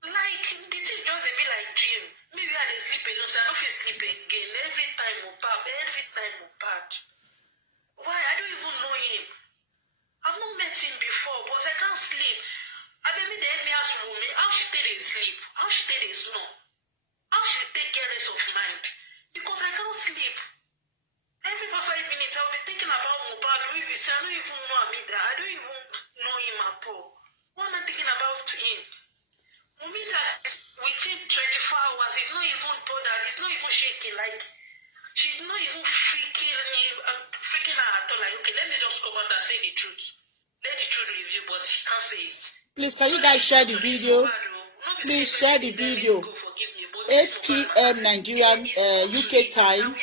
Like, the thing just a bit like dream. Maybe I dey sleep alone, so I don't feel sleep again. Every time Mohbad. Why? I don't even know him. I've not met him before, but I can't sleep. I mean, the enemy has to me. How she take dey sleep? How she take dey snore? How she take care rest of mind? Because I can't sleep. Every 5 minutes, I'll be thinking about Mohbad. I don't even know Amida. I don't even know him at all. What am I thinking about him? Amida, within 24 hours, he's not even bothered. He's not even shaking. Like, she's not even freaking her at all. Like, okay, let me just come out and say the truth. Let the truth reveal, but she can't say it. Please, can you guys share the video? Please share the video. 8 p.m. Nigerian UK time.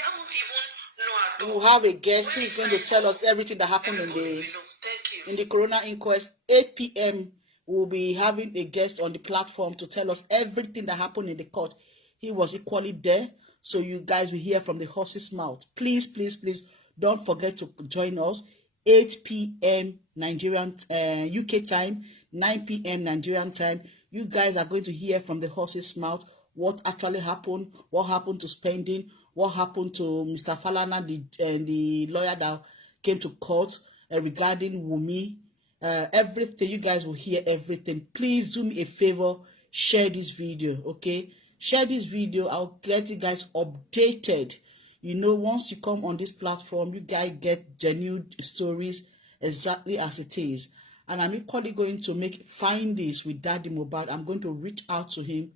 We will have a guest who is going to tell us everything that happened in the corona inquest. 8 p.m. we will be having a guest on the platform to tell us everything that happened in the court. He was equally there, so you guys will hear from the horse's mouth. Please, please, please don't forget to join us. 8 p.m. Nigerian UK time, 9 p.m. Nigerian time. You guys are going to hear from the horse's mouth what actually happened, what happened to spending, what happened to Mr. Falana, the lawyer that came to court regarding Wunmi. Everything, you guys will hear everything. Please do me a favor, share this video, okay? Share this video. I'll get you guys updated. You know, once you come on this platform, you guys get genuine stories exactly as it is. And I'm equally going to find this with Daddy Mohbad. I'm going to reach out to him,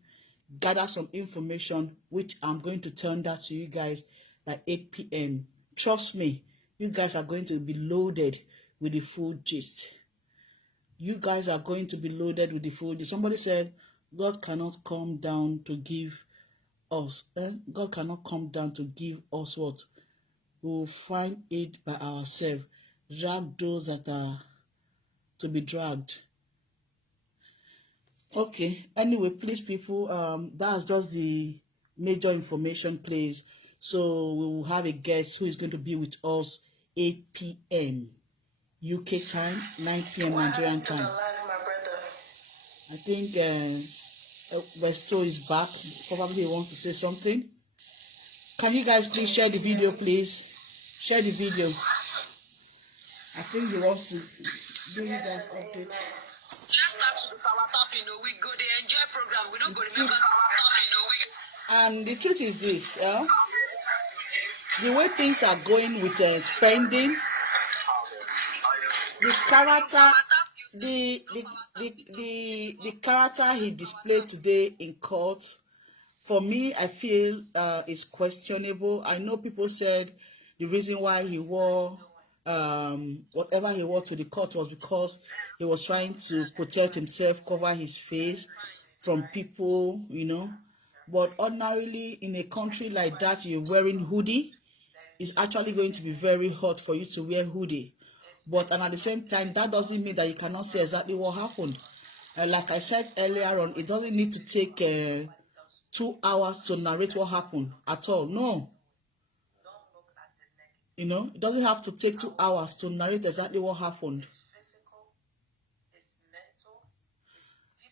gather some information, which I'm going to turn that to you guys at 8 p.m. Trust me, you guys are going to be loaded with the full gist. You guys are going to be loaded with the full gist. Somebody said, God cannot come down to give us. God cannot come down to give us what? We will find it by ourselves. Drag those that are to be dragged. Okay, anyway, please, people, that's just the major information, please. So we will have a guest who is going to be with us 8 p.m. UK time, 9 p.m. Nigerian time. I think Westo is back. Probably he wants to say something. Can you guys please share the video, please? Share the video. I think he wants to give you guys updates. Let's start with our topic. We go the enjoy program. We don't go remember our topic. And the truth is this, the way things are going with spending, the character, the character he displayed today in court, for me, I feel is questionable. I know people said the reason why he wore whatever he wore to the court was because he was trying to protect himself, cover his face from people, you know. But ordinarily, in a country like that, you're wearing hoodie. It's actually going to be very hot for you to wear hoodie. But and at the same time, that doesn't mean that you cannot say exactly what happened. Like I said earlier on, it doesn't need to take 2 hours to narrate what happened at all. No. You know, it doesn't have to take 2 hours to narrate exactly what happened.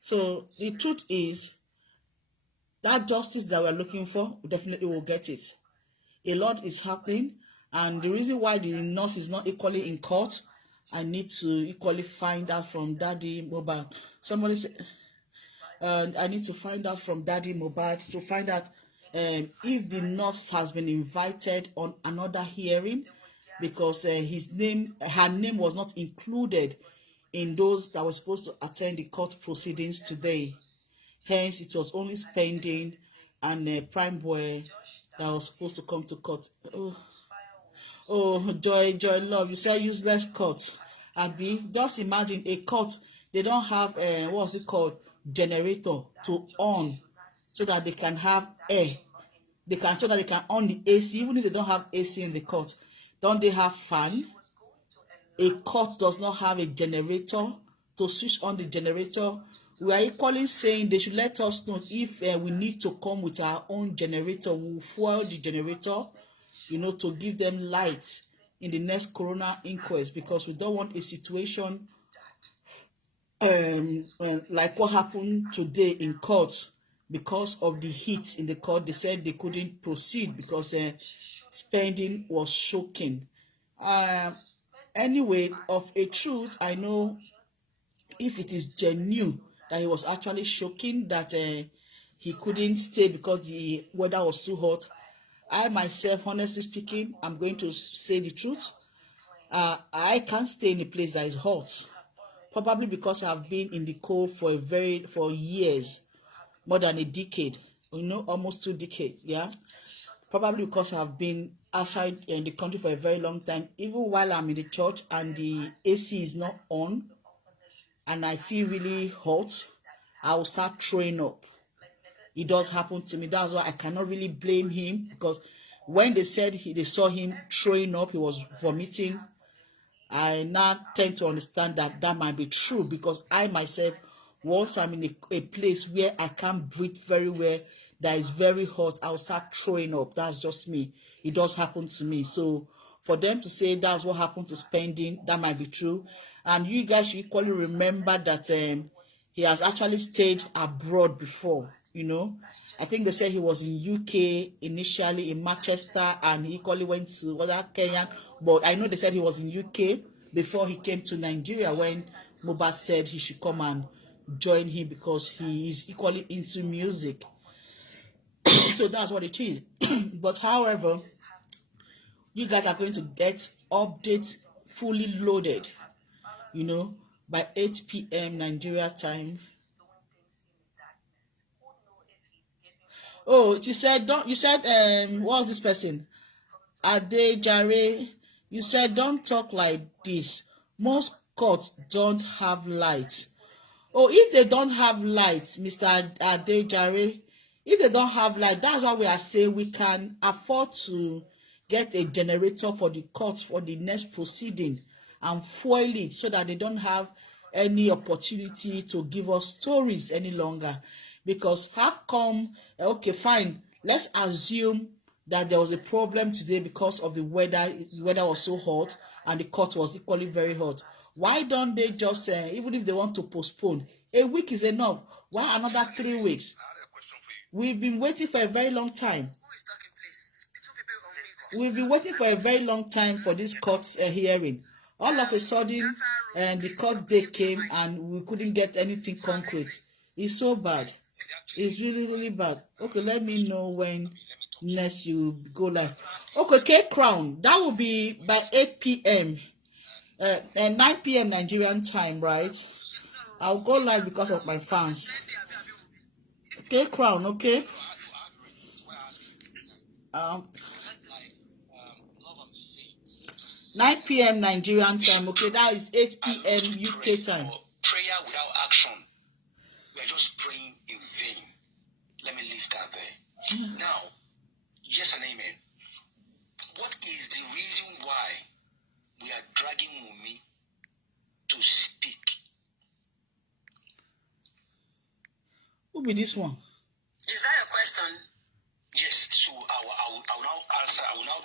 So the truth is, that justice that we're looking for, we definitely will get it. A lot is happening, and the reason why the nurse is not equally in court, I need to equally find out from Daddy Mohbad. Somebody said, I need to find out from Daddy Mohbad to find out if the nurse has been invited on another hearing, because her name was not included in those that were supposed to attend the court proceedings today. Hence, it was only spending and Prime Boy that was supposed to come to court. Oh, Joy, love, you say useless court. Abi, just imagine a court, they don't have what's it called, generator to on so that they can have air. So that they can on the AC, even if they don't have AC in the court. Don't they have fan? A court does not have a generator to switch on the generator we are equally saying they should let us know if we need to come with our own generator. We'll fuel the generator, you know, to give them light in the next corona inquest, because we don't want a situation like what happened today in court. Because of the heat in the court, they said they couldn't proceed because spending was shocking. Anyway, of a truth, I know if it is genuine that he was actually shocking that he couldn't stay because the weather was too hot. I myself, honestly speaking, I'm going to say the truth. I can't stay in a place that is hot. Probably because I've been in the cold for years, more than a decade, you know, almost 2 decades, yeah. Probably because I've been outside in the country for a very long time. Even while I'm in the church and the AC is not on and I feel really hot, I will start throwing up. It does happen to me. That's why I cannot really blame him, because when they said they saw him throwing up, he was vomiting, I now tend to understand that that might be true, because I myself, once I'm in a place where I can't breathe very well, that is very hot, I'll start throwing up. That's just me. It does happen to me. So for them to say that's what happened to spending, that might be true. And you guys should equally remember that he has actually stayed abroad before, you know. I think they said he was in UK initially, in Manchester, and he equally went to other Kenya. But I know they said he was in UK before he came to Nigeria when Mohbad said he should come and join him because he is equally into music. So that's what it is. But however, you guys are going to get updates fully loaded, you know, by 8 p.m. Nigeria time. Oh, you said what was this person? Ade Jare, you said don't talk like this. Most courts don't have lights. Oh, if they don't have lights, Mr. Ade Jare, if they don't have light, that's why we are saying we can afford to get a generator for the court for the next proceeding and fuel it so that they don't have any opportunity to give us stories any longer. Because how come, okay, fine, let's assume that there was a problem today because of the weather. The weather was so hot and the court was equally very hot. Why don't they just, even if they want to postpone, a week is enough. Why another 3 weeks? We've been waiting for a very long time. We've been waiting for a very long time for this court hearing. All of a sudden, the court day came and we couldn't get anything concrete. It's so bad. It's really, really bad. Okay, let me know when next you go live. Okay, cøron, that will be by 8 p.m. And 9 p.m. Nigerian time, right? I'll go live because of my fans. cøron, okay? 9 p.m. Nigerian time, okay? That is 8 p.m. UK time. Prayer without action, we are just praying in vain. Let me leave that there. Now, yes and amen. What is the reason why we are dragging Wunmi to speak? Who be this one? Is that your question? Yes. So I will now answer. I will now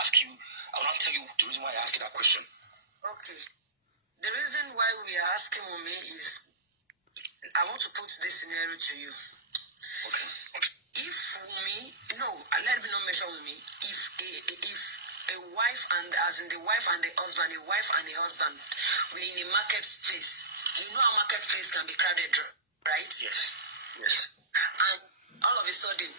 ask you. I will now tell you the reason why I asked you that question. Okay. The reason why we are asking Wunmi is, I want to put this scenario to you. Okay. If Wunmi, no, let me not mention Wunmi. If a wife and as in the wife and the husband, we're in a marketplace. You know how marketplace can be crowded, right? Yes. And all of a sudden,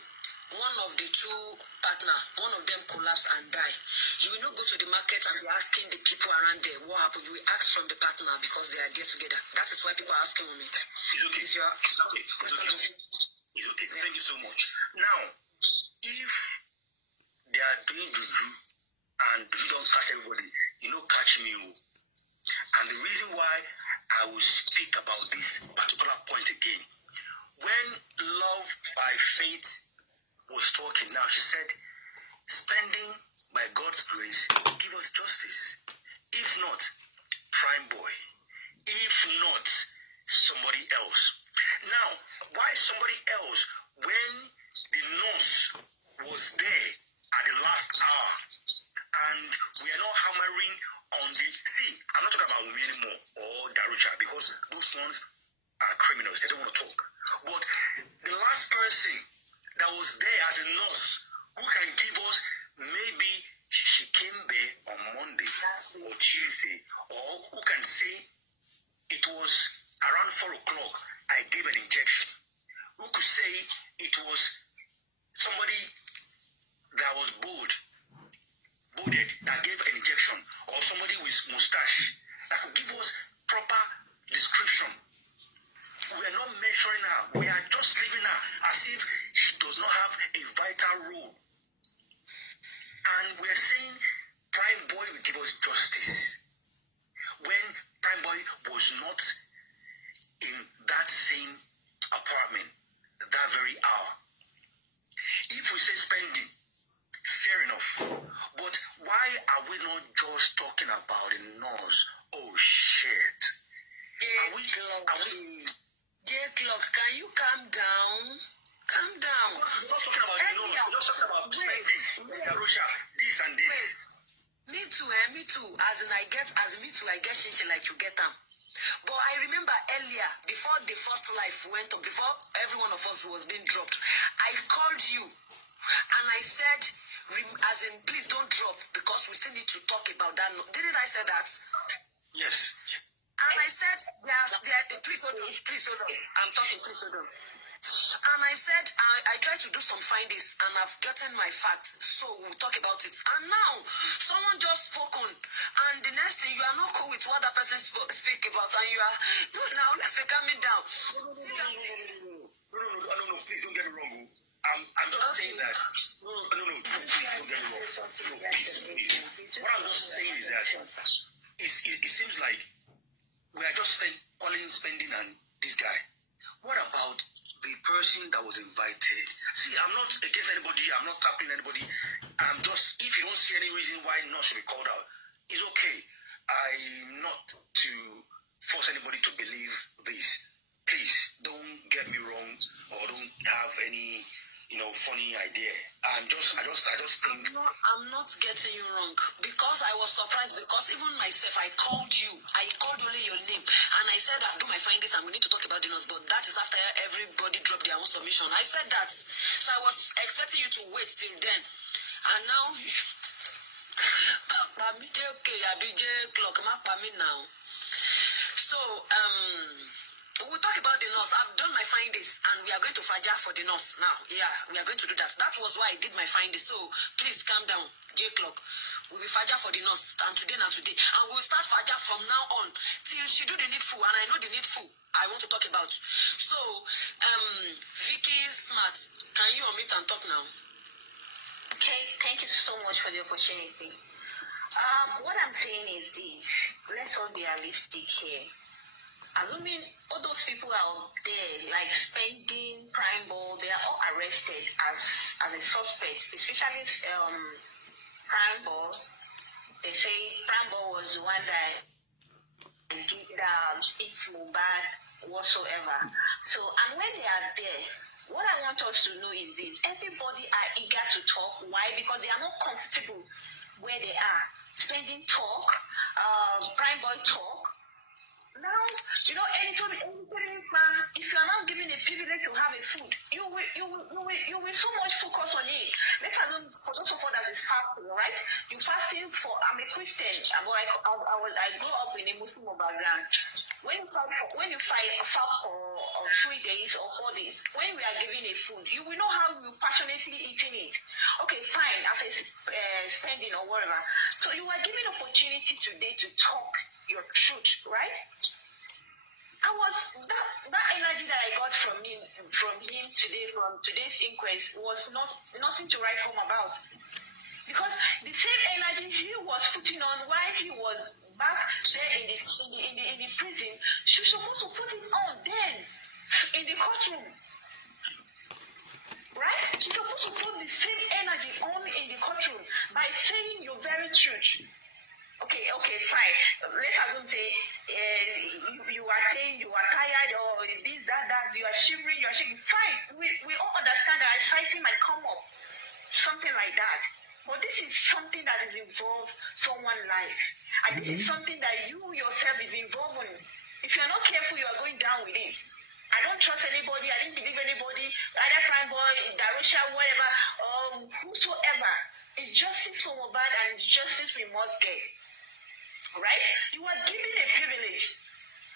one of the two partner, one of them collapse and die. You will not go to the market and be asking the people around there what happened. You will ask from the partner because they are there together. That is why people are asking me. It's okay. It's okay. It's okay. Thank you so much. Now, if they are doing juju and you don't catch everybody, catch me. And the reason why I will speak about this particular point again, when Love by Faith was talking now, she said, spending by God's grace will give us justice. If not, Prime Boy. If not, somebody else. Now, why somebody else, when the nurse was there at the last hour, and we are not hammering on the... See, I'm not talking about Umi anymore, or Darusha, because those ones are criminals. They don't want to talk. But the last person that was there as a nurse who can give us maybe she came there on Monday or Tuesday, or who can say it was around 4 o'clock I gave an injection. Who could say it was somebody that was bolded that gave an injection, or somebody with mustache that could give us proper description. We are not measuring her. We are just leaving her as if she does not have a vital role. And we are saying Prime Boy will give us justice when Prime Boy was not in that same apartment that very hour. If we say spending, fair enough. But why are we not just talking about the nose? Oh shit. J-Clock, can you calm down? Calm down. We're not talking about the nose. We're just talking about spending. Darusha, this and this. Me too. I get shinshi like you get them. But I remember earlier, before the first life went up, before every one of us was being dropped, I called you and I said, as in, please don't drop because we still need to talk about that. Didn't I say that? Yes. And I said, please hold on. I'm talking, please hold on. And I said, I tried to do some findings and I've gotten my facts, so we'll talk about it. And now, someone just spoke on, and the next thing, you are not cool with what that person speak about, and you are, no, now, let's be calming down. No, please don't get me wrong. I'm just saying that, no, don't get me wrong. No, please. What I'm just saying is that it seems like we are just spending on this guy. What about the person that was invited? See, I'm not against anybody. I'm not tapping anybody. I'm just, if you don't see any reason why not should be called out, it's okay. I'm not to force anybody to believe this. Please don't get me wrong, or don't have any, funny idea. I just think I'm not getting you wrong, because I was surprised, because even myself, I called only your name, and I said I'll do my findings and we need to talk about the nose, but that is after everybody dropped their own submission. I said that, so I was expecting you to wait till then, and now J-Clock, now. So we'll talk about the nurse. I've done my findings and we are going to Faja for the nurse now. Yeah, we are going to do that. That was why I did my findings. So please calm down, J-Clock. We'll be Faja for the nurse and today. And we'll start Faja from now on till she do the needful. And I know the needful I want to talk about. So, Vicky Smart, can you unmute and talk now? Okay, thank you so much for the opportunity. What I'm saying is this: let's all be realistic here. Assuming all those people are there, like spending Prime Ball, they are all arrested as a suspect, especially Prime Ball. They say Prime Ball was the one that did beat Mubad whatsoever. So, and when they are there, what I want us to know is this: everybody are eager to talk. Why? Because they are not comfortable where they are. Spending talk, Prime Boy talk. Now, anytime, if you are not given a privilege to have a food, you will so much focus on it. Let's assume for those of us that is fasting, right? You fasting for, I'm a Christian, but I grew up in a Muslim background. When you fast for 3 days or 4 days, when we are given a food, you will know how you passionately eating it. Okay, fine, as a spending or whatever. So you are given opportunity today to talk your truth, right? I was that energy that I got from him today, from today's inquest, was nothing to write home about, because the same energy he was putting on while he was back there in the prison, she's supposed to put it on then in the courtroom, right? She's supposed to put the same energy on in the courtroom by saying your very truth. Okay, fine. Let's assume say you are saying you are tired or this, that, you are shivering, you are shaking. Fine, we all understand that anxiety might come up, something like that. But this is something that is involved someone's life, and this is something that you yourself is involved in. If you are not careful, you are going down with this. I don't trust anybody. I didn't believe anybody, either crime boy, Darusha, whatever, whosoever. It's justice for Mohbad and justice we must get. Right? You are given a privilege.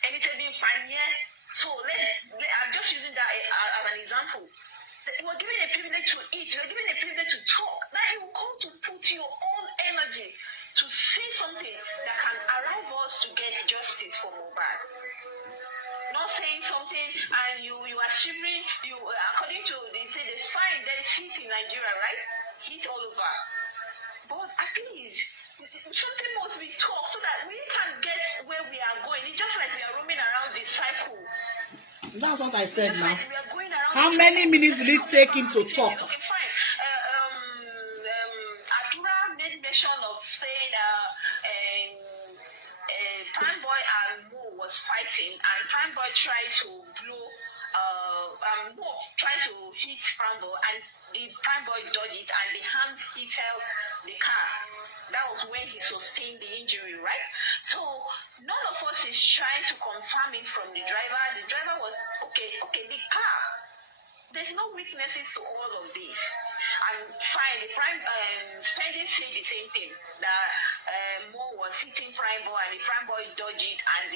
And it's a big pioneer. So I'm just using that as an example. You are given a privilege to eat. You are given a privilege to talk. Now you will come to put your own energy to say something that can allow us to get justice for Mohbad. Not saying something and you are shivering. You according to they say there's fine, there is heat in Nigeria, right? Heat all over. But at least something must be taught so that we can get where we are going. It's just like we are roaming around the cycle. That's what I said now. Like we are going around. How many minutes will it take him to talk? Okay, fine. Adura made mention of saying Prime Boy and Mo was fighting, and Prime Boy tried to blow. Mo tried to hit Prime Boy, and the Prime Boy dodged it, and the hand hit the car. That was when he sustained the injury, right? So none of us is trying to confirm it from the driver. The driver was okay. The car. There's no weaknesses to all of this. And fine, the Prime Spendy said the same thing, that Mo was hitting Prime Boy and the Prime Boy dodged it, and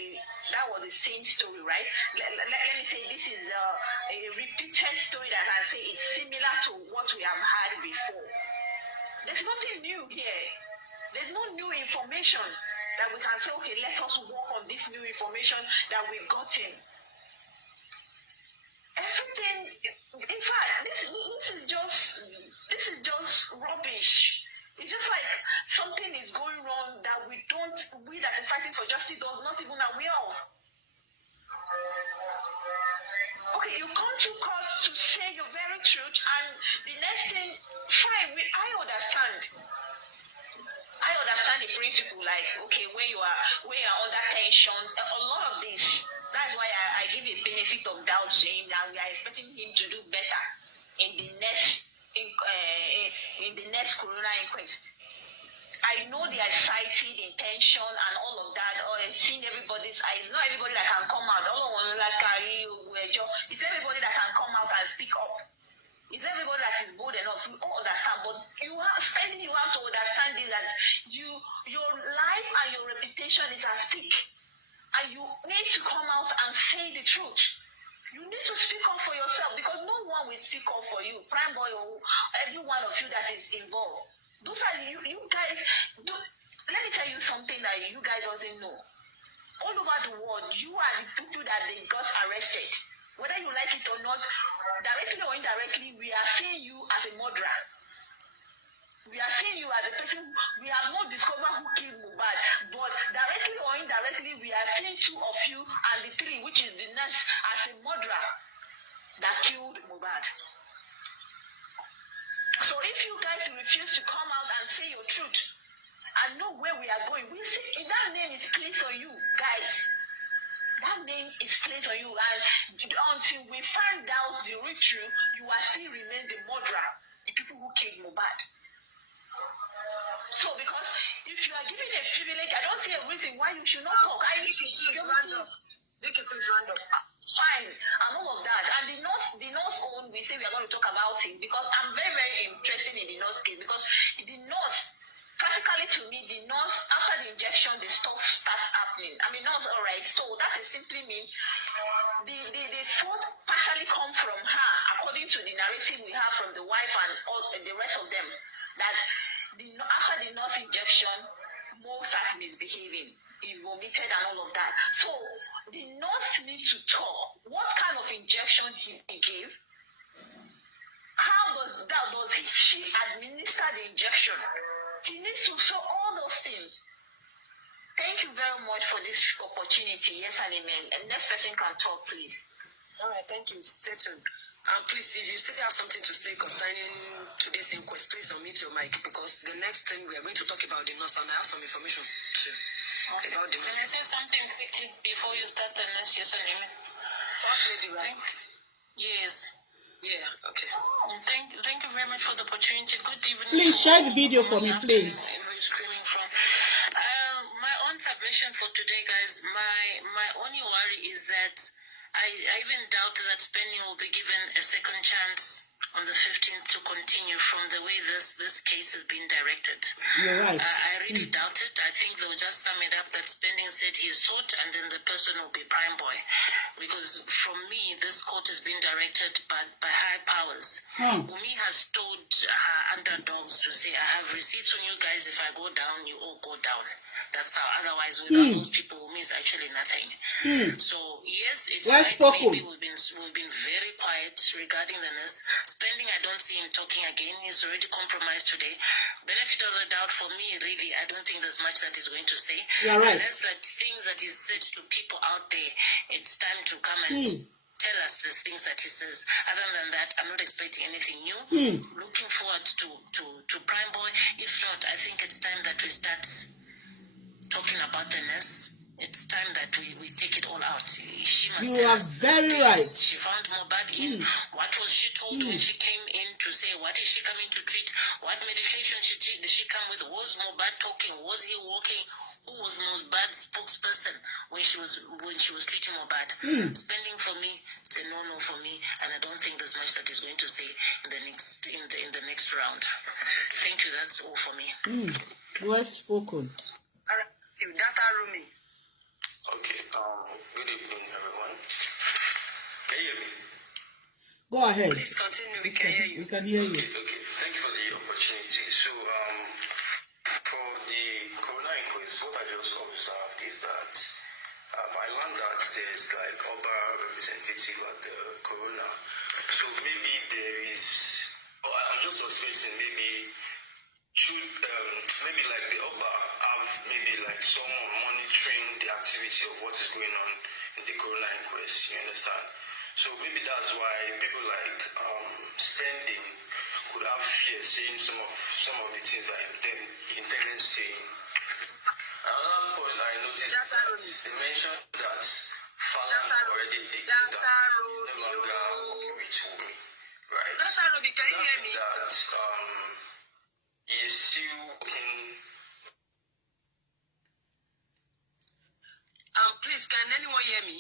that was the same story, right? Let me say this is a repeated story that I say it's similar to what we have had before. There's nothing new here. There's no new information that we can say, okay, let us work on this new information that we've gotten. Everything, in fact, this is just rubbish. It's just like something is going wrong that we that are fighting for justice does not even aware of. Okay, you come to court to say your very truth, and the next thing, fine, I understand. I understand the principle, like, okay, when you are under tension, a lot of this, that's why I give a benefit of doubt saying that we are expecting him to do better in the next corona inquest. I know the anxiety, the intention, and all of that, or seeing everybody's eyes. Not everybody that can come out. It's everybody that can come out and speak up. It's everybody that is bold enough. You all understand, but you have to understand this, that your life and your reputation is at stake, and you need to come out and say the truth. You need to speak up for yourself, because no one will speak up for you, Prime Boy or every one of you that is involved. Those are you guys. Let me tell you something that you guys doesn't know. All over the world, you are the people that they got arrested. Whether you like it or not, directly or indirectly, we are seeing you as a murderer. We are seeing you as a person. We have not discovered who killed Mohbad, but directly or indirectly, we are seeing two of you and the three, which is the nurse, as a murderer that killed Mohbad. So if you guys refuse to come out and say your truth and know where we are going, we see that name is placed on you, guys. That name is placed on you, and until we find out the real truth, you will still remain the murderer, the people who killed Mohbad. So, because if you are given a privilege, I don't see a reason why you should not talk. I need to see random. Fine, and all of that. And the nurse own, we say we are going to talk about it, because I'm very, very interested in the nurse case, because the nurse, practically to me, the nurse, after the injection, the stuff starts happening. I mean, nurse, all right. So that is simply mean the fault partially come from her, according to the narrative we have from the wife and all the rest of them, that after the nurse injection, Mo started misbehaving. He vomited and all of that. So the nurse needs to talk. What kind of injection he gave? How does she administer the injection? He needs to show all those things. Thank you very much for this opportunity. Yes and amen. And next person can talk, please. All right, thank you. Stay tuned. Please, if you still have something to say concerning today's inquest, please unmute your mic, because the next thing we are going to talk about the nurse, and I have some information too about the nurse. Can I say something quickly before you start the nurse? Yes, Alima. First lady, right? Yes. Yeah, okay. Thank you very much for the opportunity. Good evening. Please share the video for me, please. Streaming from. My own submission for today, guys. My only worry is that I even doubt that Spending will be given a second chance on the 15th to continue from the way this case has been directed. You're right. I really doubt it. I think they'll just sum it up that Spending said he's sought, and then the person will be Prime Boy. Because from me, this court has been directed by high powers. Umi has told her underdogs to say, I have receipts on you guys. If I go down, you all go down. That's how. Otherwise, without those people, Umi is actually nothing. So yes, it's well right. spoken. Maybe we've been very quiet regarding the nurse. Spending, I don't see him talking again. He's already compromised today. Benefit of the doubt for me, really, I don't think there's much that he's going to say. You're right. Unless that things that he's said to people out there, it's time to come and tell us the things that he says. Other than that, I'm not expecting anything new. Looking forward to Prime Boy. If not, I think it's time that we start talking about the nurse. It's time that we take it all out. She must tell us. Very right. She found Mobad in. What was she told when she came in to say? What is she coming to treat? What medication did she come with? Was Mobad talking? Was he walking? Who was Mobad's spokesperson when she was treating Mobad? Spending for me, it's a no for me, and I don't think there's much that he's going to say in the next round. Thank you. That's all for me. Well spoken. All right. Data Rumi. Okay, good evening, everyone. Can you hear me? Go ahead. Please continue, we can hear you. We can hear you. Okay. Thank you for the opportunity. So, for the corona inquest, what I just observed is that I learned that there's like other representative at the corona. So maybe there is, I'm just suspecting maybe maybe like the Oba have maybe like someone monitoring the activity of what is going on in the corona inquest, you understand? So maybe that's why people like Spending could have fear saying some of the things that intended saying. Another point I noticed is that they mentioned that Falan already declared that he's no longer working with Wumi, right? Dr. Ruby, can you hear me? That he is still working. Please, can anyone hear me?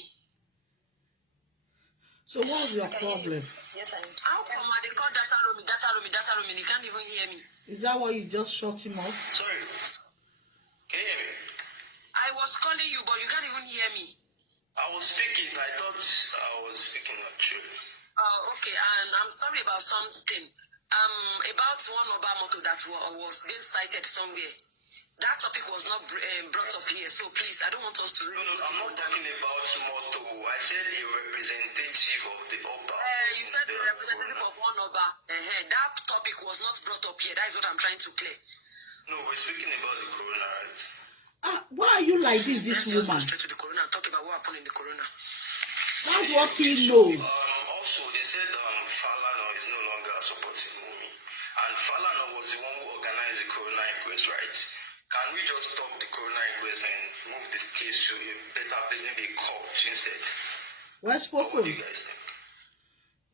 So what's your problem? Yes, I am. How come they call Data Rumi, and you can't even hear me? Is that why you just shut him off? Sorry. Can you hear me? I was calling you, but you can't even hear me. I was speaking. I thought I was speaking actually. Okay, and I'm sorry about something. About one Obama that was being cited somewhere. That topic was not brought up here, so please, I don't want us to... No, I'm not talking about Motè. I said a representative of the Oba. You said the representative of one Oba. That topic was not brought up here. That is what I'm trying to clear. No, we're speaking about the corona, right? Why are you like this Let's just woman? go straight to the corona and talk about what happened in the corona. That's what he knows. Also, they said Falana is no longer supporting Wumi. And Falana was the one who organized the corona inquest, right? Can we just stop the corona inquest and move the case to a better place, maybe a court instead? Well spoken. What do you guys think?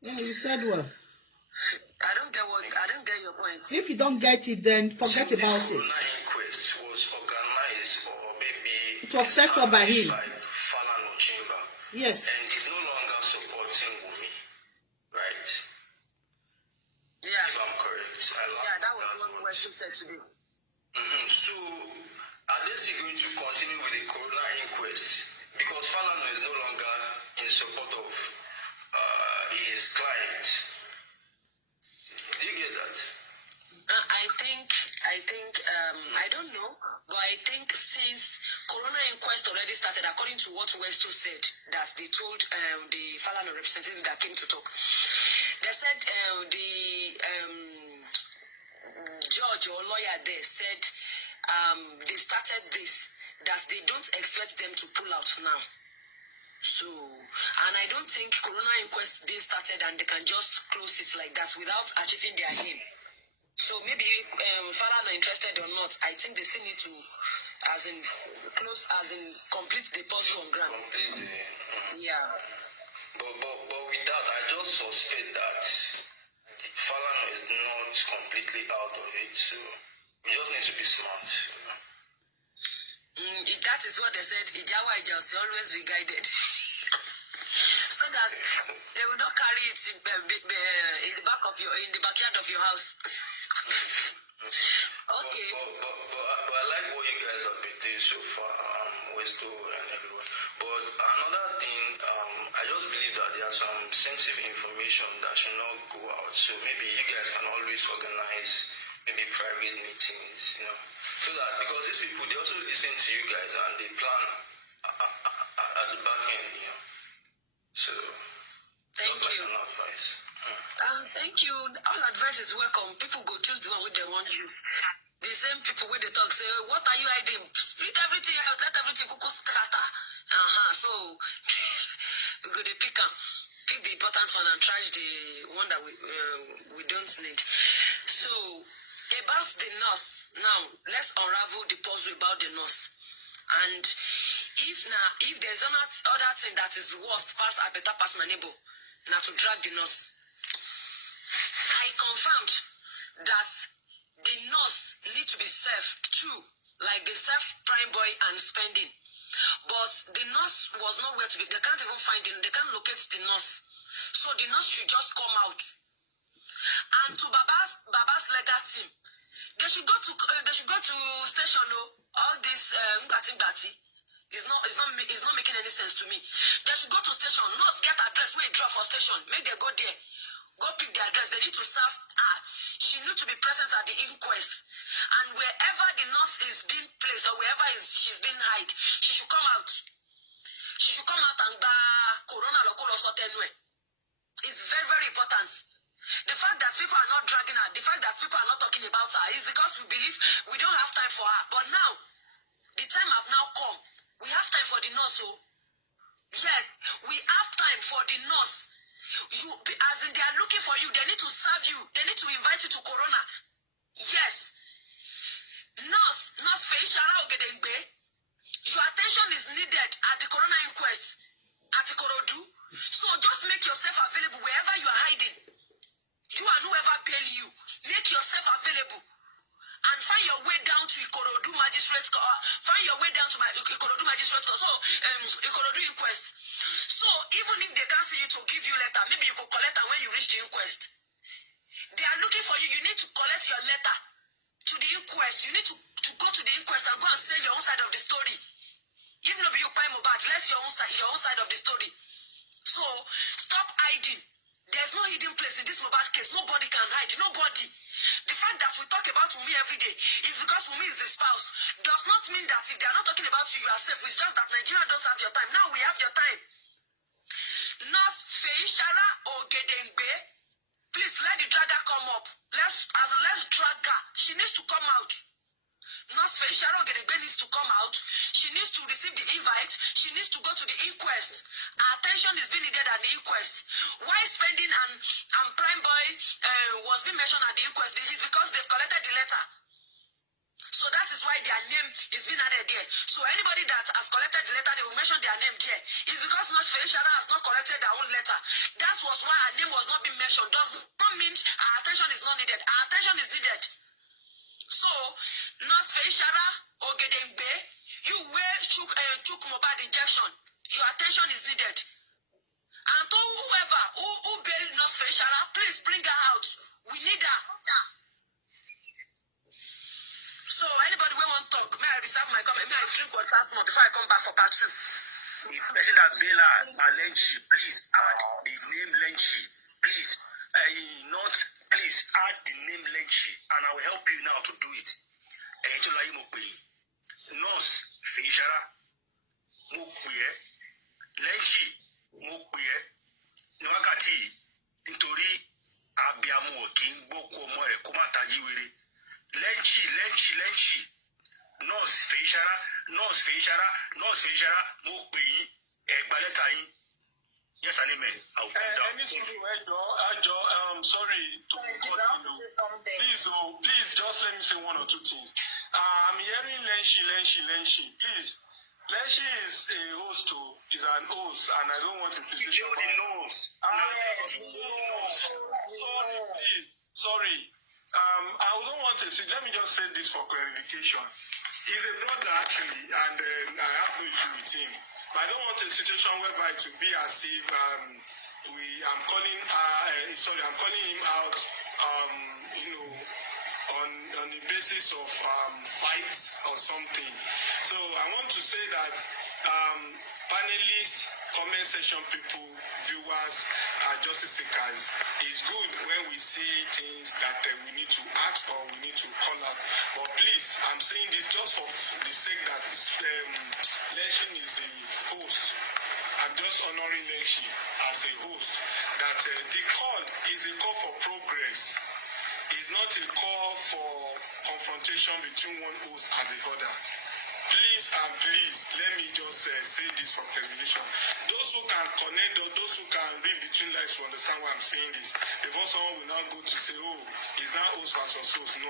Yeah, you said well. I don't get your point. If you don't get it, then forget about it. The corona inquest was organized, or maybe it was set up by him. Like Falana Chamber. Yes. And he's no longer supporting Wumi, right? Yeah. If I'm correct. That was what Wesley said today. So, are they still going to continue with the corona inquest? Because Falana is no longer in support of his client. Do you get that? I think, I don't know, but I think since corona inquest already started, according to what Westo said, that they told the Falana representative that came to talk, they said the judge or lawyer there said they started this, that they don't expect them to pull out now. So And I don't think Corona inquest being started and they can just close it like that without achieving their aim. So maybe Father not interested or not, I think they still need to, complete the puzzle on ground. Yeah. But with that, I just suspect that Falana is not completely out of it, so we just need to be smart. That is what they said. Ijawa Ijos always be guided, so that they will not carry it in the backyard of your house. Okay. But I like what you guys have been doing so far, Westo and everyone. But another thing, I just believe that there are some sensitive information that should not go out. So maybe you guys can always organize maybe private meetings, so that, because these people, they also listen to you guys and they plan at the back end, So thank you. Like an advice. Thank you. All advice is welcome. People go choose the one which they want to use. The same people when they talk say, what are you hiding? Split everything out, let everything go scatter. So we go to pick the important one and trash the one that we don't need. So about the nurse, now let's unravel the puzzle about the nurse. And if there's other thing that is worst past I better pass my neighbor, now to drag the nurse. I confirmed that the nurse need to be safe too, like they serve prime boy and spending. But the nurse was nowhere to be. They can't even find him. They can't locate the nurse. So the nurse should just come out. And to Baba's legal team, they should go to station. All this ngati is not making any sense to me. They should go to station. Nurse get address where you drop for station. Make they go there. Go pick the address. They need to serve her. She need to be present at the inquest. And wherever the nurse is being placed or wherever she's being hid, she should come out. She should come out and Corona local or something. It's very, very important. The fact that people are not dragging her, the fact that people are not talking about her is because we believe we don't have time for her. But now, the time have now come. We have time for the nurse. Yes, we have time for the nurse. As in they are looking for you, they need to serve you, they need to invite you to Corona. Yes. Nurse Feishara Ogedengbe, your attention is needed at the Corona inquest at Ikorodu. So just make yourself available wherever you are hiding. You and whoever bail you, make yourself available. And find your way down to Ikorodu Magistrate Court. Find your way down to Ikorodu Magistrate Court. So, Ikorodu inquest. So, even if they can't see you to give you letter, maybe you could collect her when you reach the inquest. They are looking for you. You need to collect your letter to the inquest. You need to go to the inquest and go and say your own side of the story. Even though you pay more back, let's your own side of the story. So, stop hiding. There's no hidden place in this mobile case. Nobody can hide. Nobody. The fact that we talk about Wunmi every day is because Wunmi is the spouse. Does not mean that if they are not talking about you, you are safe. It's just that Nigeria don't have your time. Now we have your time. Nurse Feishara Ogedengbe, please let the dragger come up. Let's drag her. She needs to come out. Nurse Feishara Ogedengbe needs to come out. She needs to receive the invite. She needs to go to the inquest. Her attention is being needed at the inquest. Why spending and prime boy was being mentioned at the inquest is because they've collected the letter. So that is why their name is being added there. So anybody that has collected the letter, they will mention their name there. It's because Nurse Feishara has not collected their own letter. That was why her name was not being mentioned. Does not mean our attention is not needed. Our attention is needed. So, Nurse Feishara Ogedengbe, you wear chook mobile injection. Your attention is needed. And to whoever who bailed Nurse Feishara, please bring her out. We need her. So anybody will want to talk, may I reserve my comment? May I drink water more before I come back for part 2? The person that bail her, Lenchi, please add the name Lenchi. Please, please add the name Lenchi, and I will help you now to do it. Nurse Feishara, Lenchi, Nwakati, nítorí abiamu kì í gbókú ọmọ rẹ̀ kó má tají wèrè. Lenchi. Nurse Feishara, mo pè yín, ẹ gba lẹ́tà yín. Yes, Anime. I'll come down. Sorry to continue. Please, just let me say one or two things. I'm hearing Lenshi. Please, Lenshi is a host, is an host, and I don't want to physician. Please, sorry. I don't want to say. Let me just say this for clarification. He's a brother actually, and I have no issue with him. But I don't want a situation whereby to be as if I'm calling him out, on the basis of fights or something. So I want to say that panelists, comment section people, viewers, justice seekers, it's good when we see things that we need to ask or we need to call out. But please, I'm saying this just for the sake that Leshin is a host. I'm just honoring Leshin as a host. That the call is a call for progress. It's not a call for confrontation between one host and the other. Please, let me just say this for clarification. Those who can connect or those who can read between lines to understand why I'm saying this, before someone will now go to say, oh, it's not host versus host. No.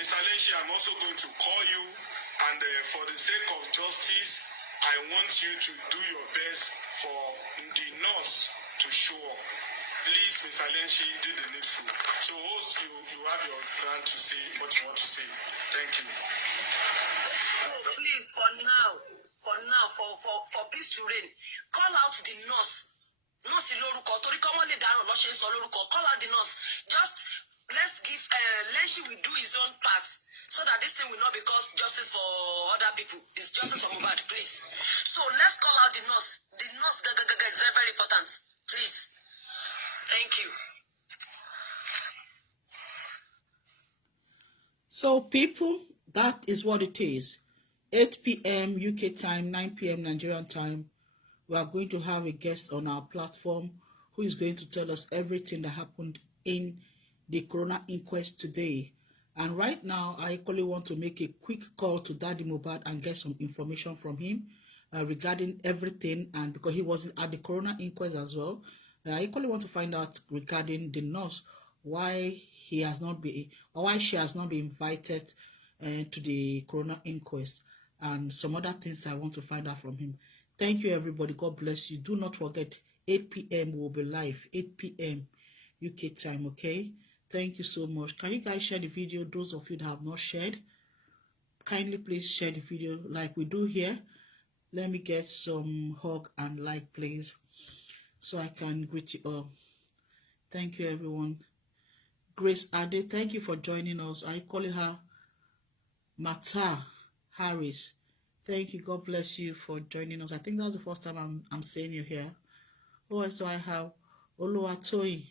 Mr. Lenshi, I'm also going to call you, and for the sake of justice, I want you to do your best for the nurse to show up. Please, Mr. Lenshi, do the needful. So, host, you have your plan to say what you want to say. Thank you. Please, for peace to reign, call out the nurse. Nurse lórúkọ torí kọ́ wọ́n lè dáràn lọ́ ṣe ń sọ lórúkọ. Call out the nurse. Just let's give Lenshi will do his own part so that this thing will not become justice for other people. It's justice for Mohbad, please. So let's call out the nurse. The nurse is very, very important. Please. Thank you. So people, that is what it is. 8 p.m. UK time, 9 p.m. Nigerian time. We are going to have a guest on our platform who is going to tell us everything that happened in the corona inquest today. And right now, I equally want to make a quick call to Daddy Mohbad and get some information from him regarding everything. And because he was at the corona inquest as well, I equally want to find out regarding the nurse, why she has not been invited to the corona inquest, and some other things I want to find out from him. Thank you, everybody. God bless you. Do not forget, 8 p.m. will be live, 8 p.m. UK time, okay? Thank you so much. Can you guys share the video? Those of you that have not shared, kindly please share the video like we do here. Let me get some hug and like, please, so I can greet you all. Thank you, everyone. Grace Ade, thank you for joining us. I call her Motè Harris. Thank you. God bless you for joining us. I think that's the first time I'm seeing you here. Who else do I have? Oluwatoyi,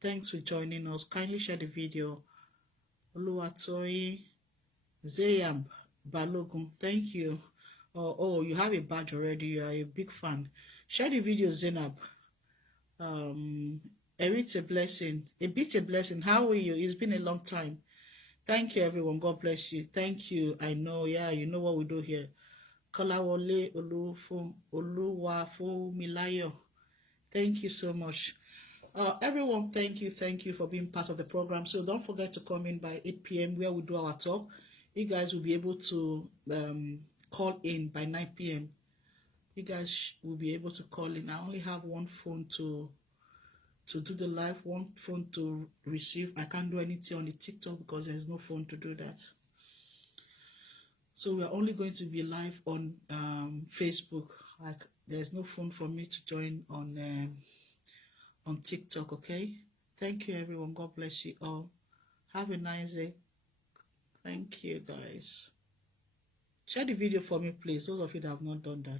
thanks for joining us. Kindly share the video. Oluwatoyi, Zayam Balogun, thank you. Oh, you have a badge already. You are a big fan. Share the video, Zainab. It's a blessing. A bit a blessing. How are you? It's been a long time. Thank you, everyone. God bless you. Thank you. I know, yeah, you know what we do here. Kolawole Oluwafumilayo. Thank you so much. Everyone, thank you for being part of the program. So don't forget to come in by 8 p.m. where we do our talk. You guys will be able to call in by 9 p.m. You guys will be able to call in. I only have one phone to do the live, one phone to receive. I can't do anything on the TikTok because there's no phone to do that. So we're only going to be live on Facebook. There's no phone for me to join on TikTok, okay? Thank you, everyone. God bless you all. Have a nice day. Thank you, guys. Share the video for me, please. Those of you that have not done that.